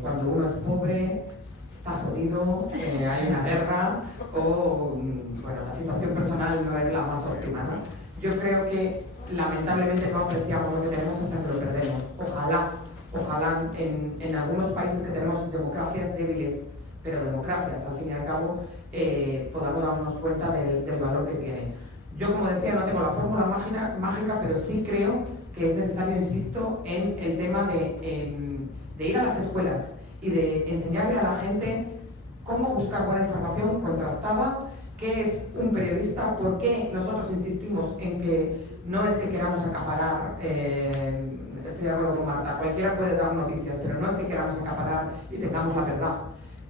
cuando uno es pobre, está jodido, hay una guerra o bueno, la situación personal no es la más óptima, ¿no? Yo creo que lamentablemente no apreciamos lo que tenemos hasta que lo perdemos. Ojalá en algunos países que tenemos democracias débiles, pero democracias al fin y al cabo, podamos darnos cuenta del valor que tienen. Yo, como decía, no tengo la fórmula mágica, pero sí creo que es necesario, insisto, en el tema de ir a las escuelas y de enseñarle a la gente cómo buscar buena información contrastada, qué es un periodista, por qué nosotros insistimos en que no es que queramos acaparar, estoy de acuerdo con Marta, cualquiera puede dar noticias, pero no es que queramos acaparar y tengamos la verdad,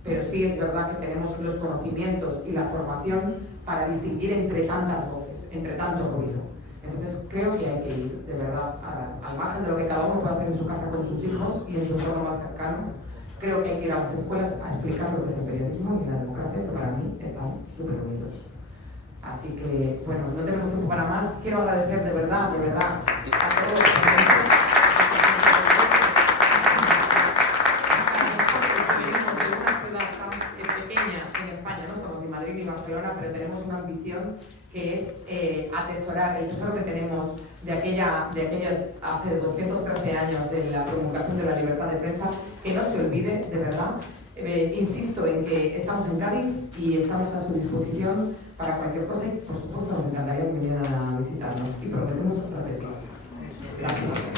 pero sí es verdad que tenemos los conocimientos y la formación para distinguir entre tantas voces, entre tanto ruido. Entonces creo que hay que ir, de verdad, al margen de lo que cada uno puede hacer en su casa con sus hijos y en su entorno más cercano. Creo que hay que ir a las escuelas a explicar lo que es el periodismo y la democracia, que para mí están súper unidos. Así que, bueno, no tenemos tiempo para más. Quiero agradecer de verdad, a todos los que Barcelona, pero tenemos una ambición que es atesorar el tesoro que tenemos de aquella hace 213 años de la promulgación de la libertad de prensa, que no se olvide, de verdad. Insisto en que estamos en Cádiz y estamos a su disposición para cualquier cosa y, por supuesto, nos encantaría que vinieran a visitarnos y prometemos otra vez. Gracias.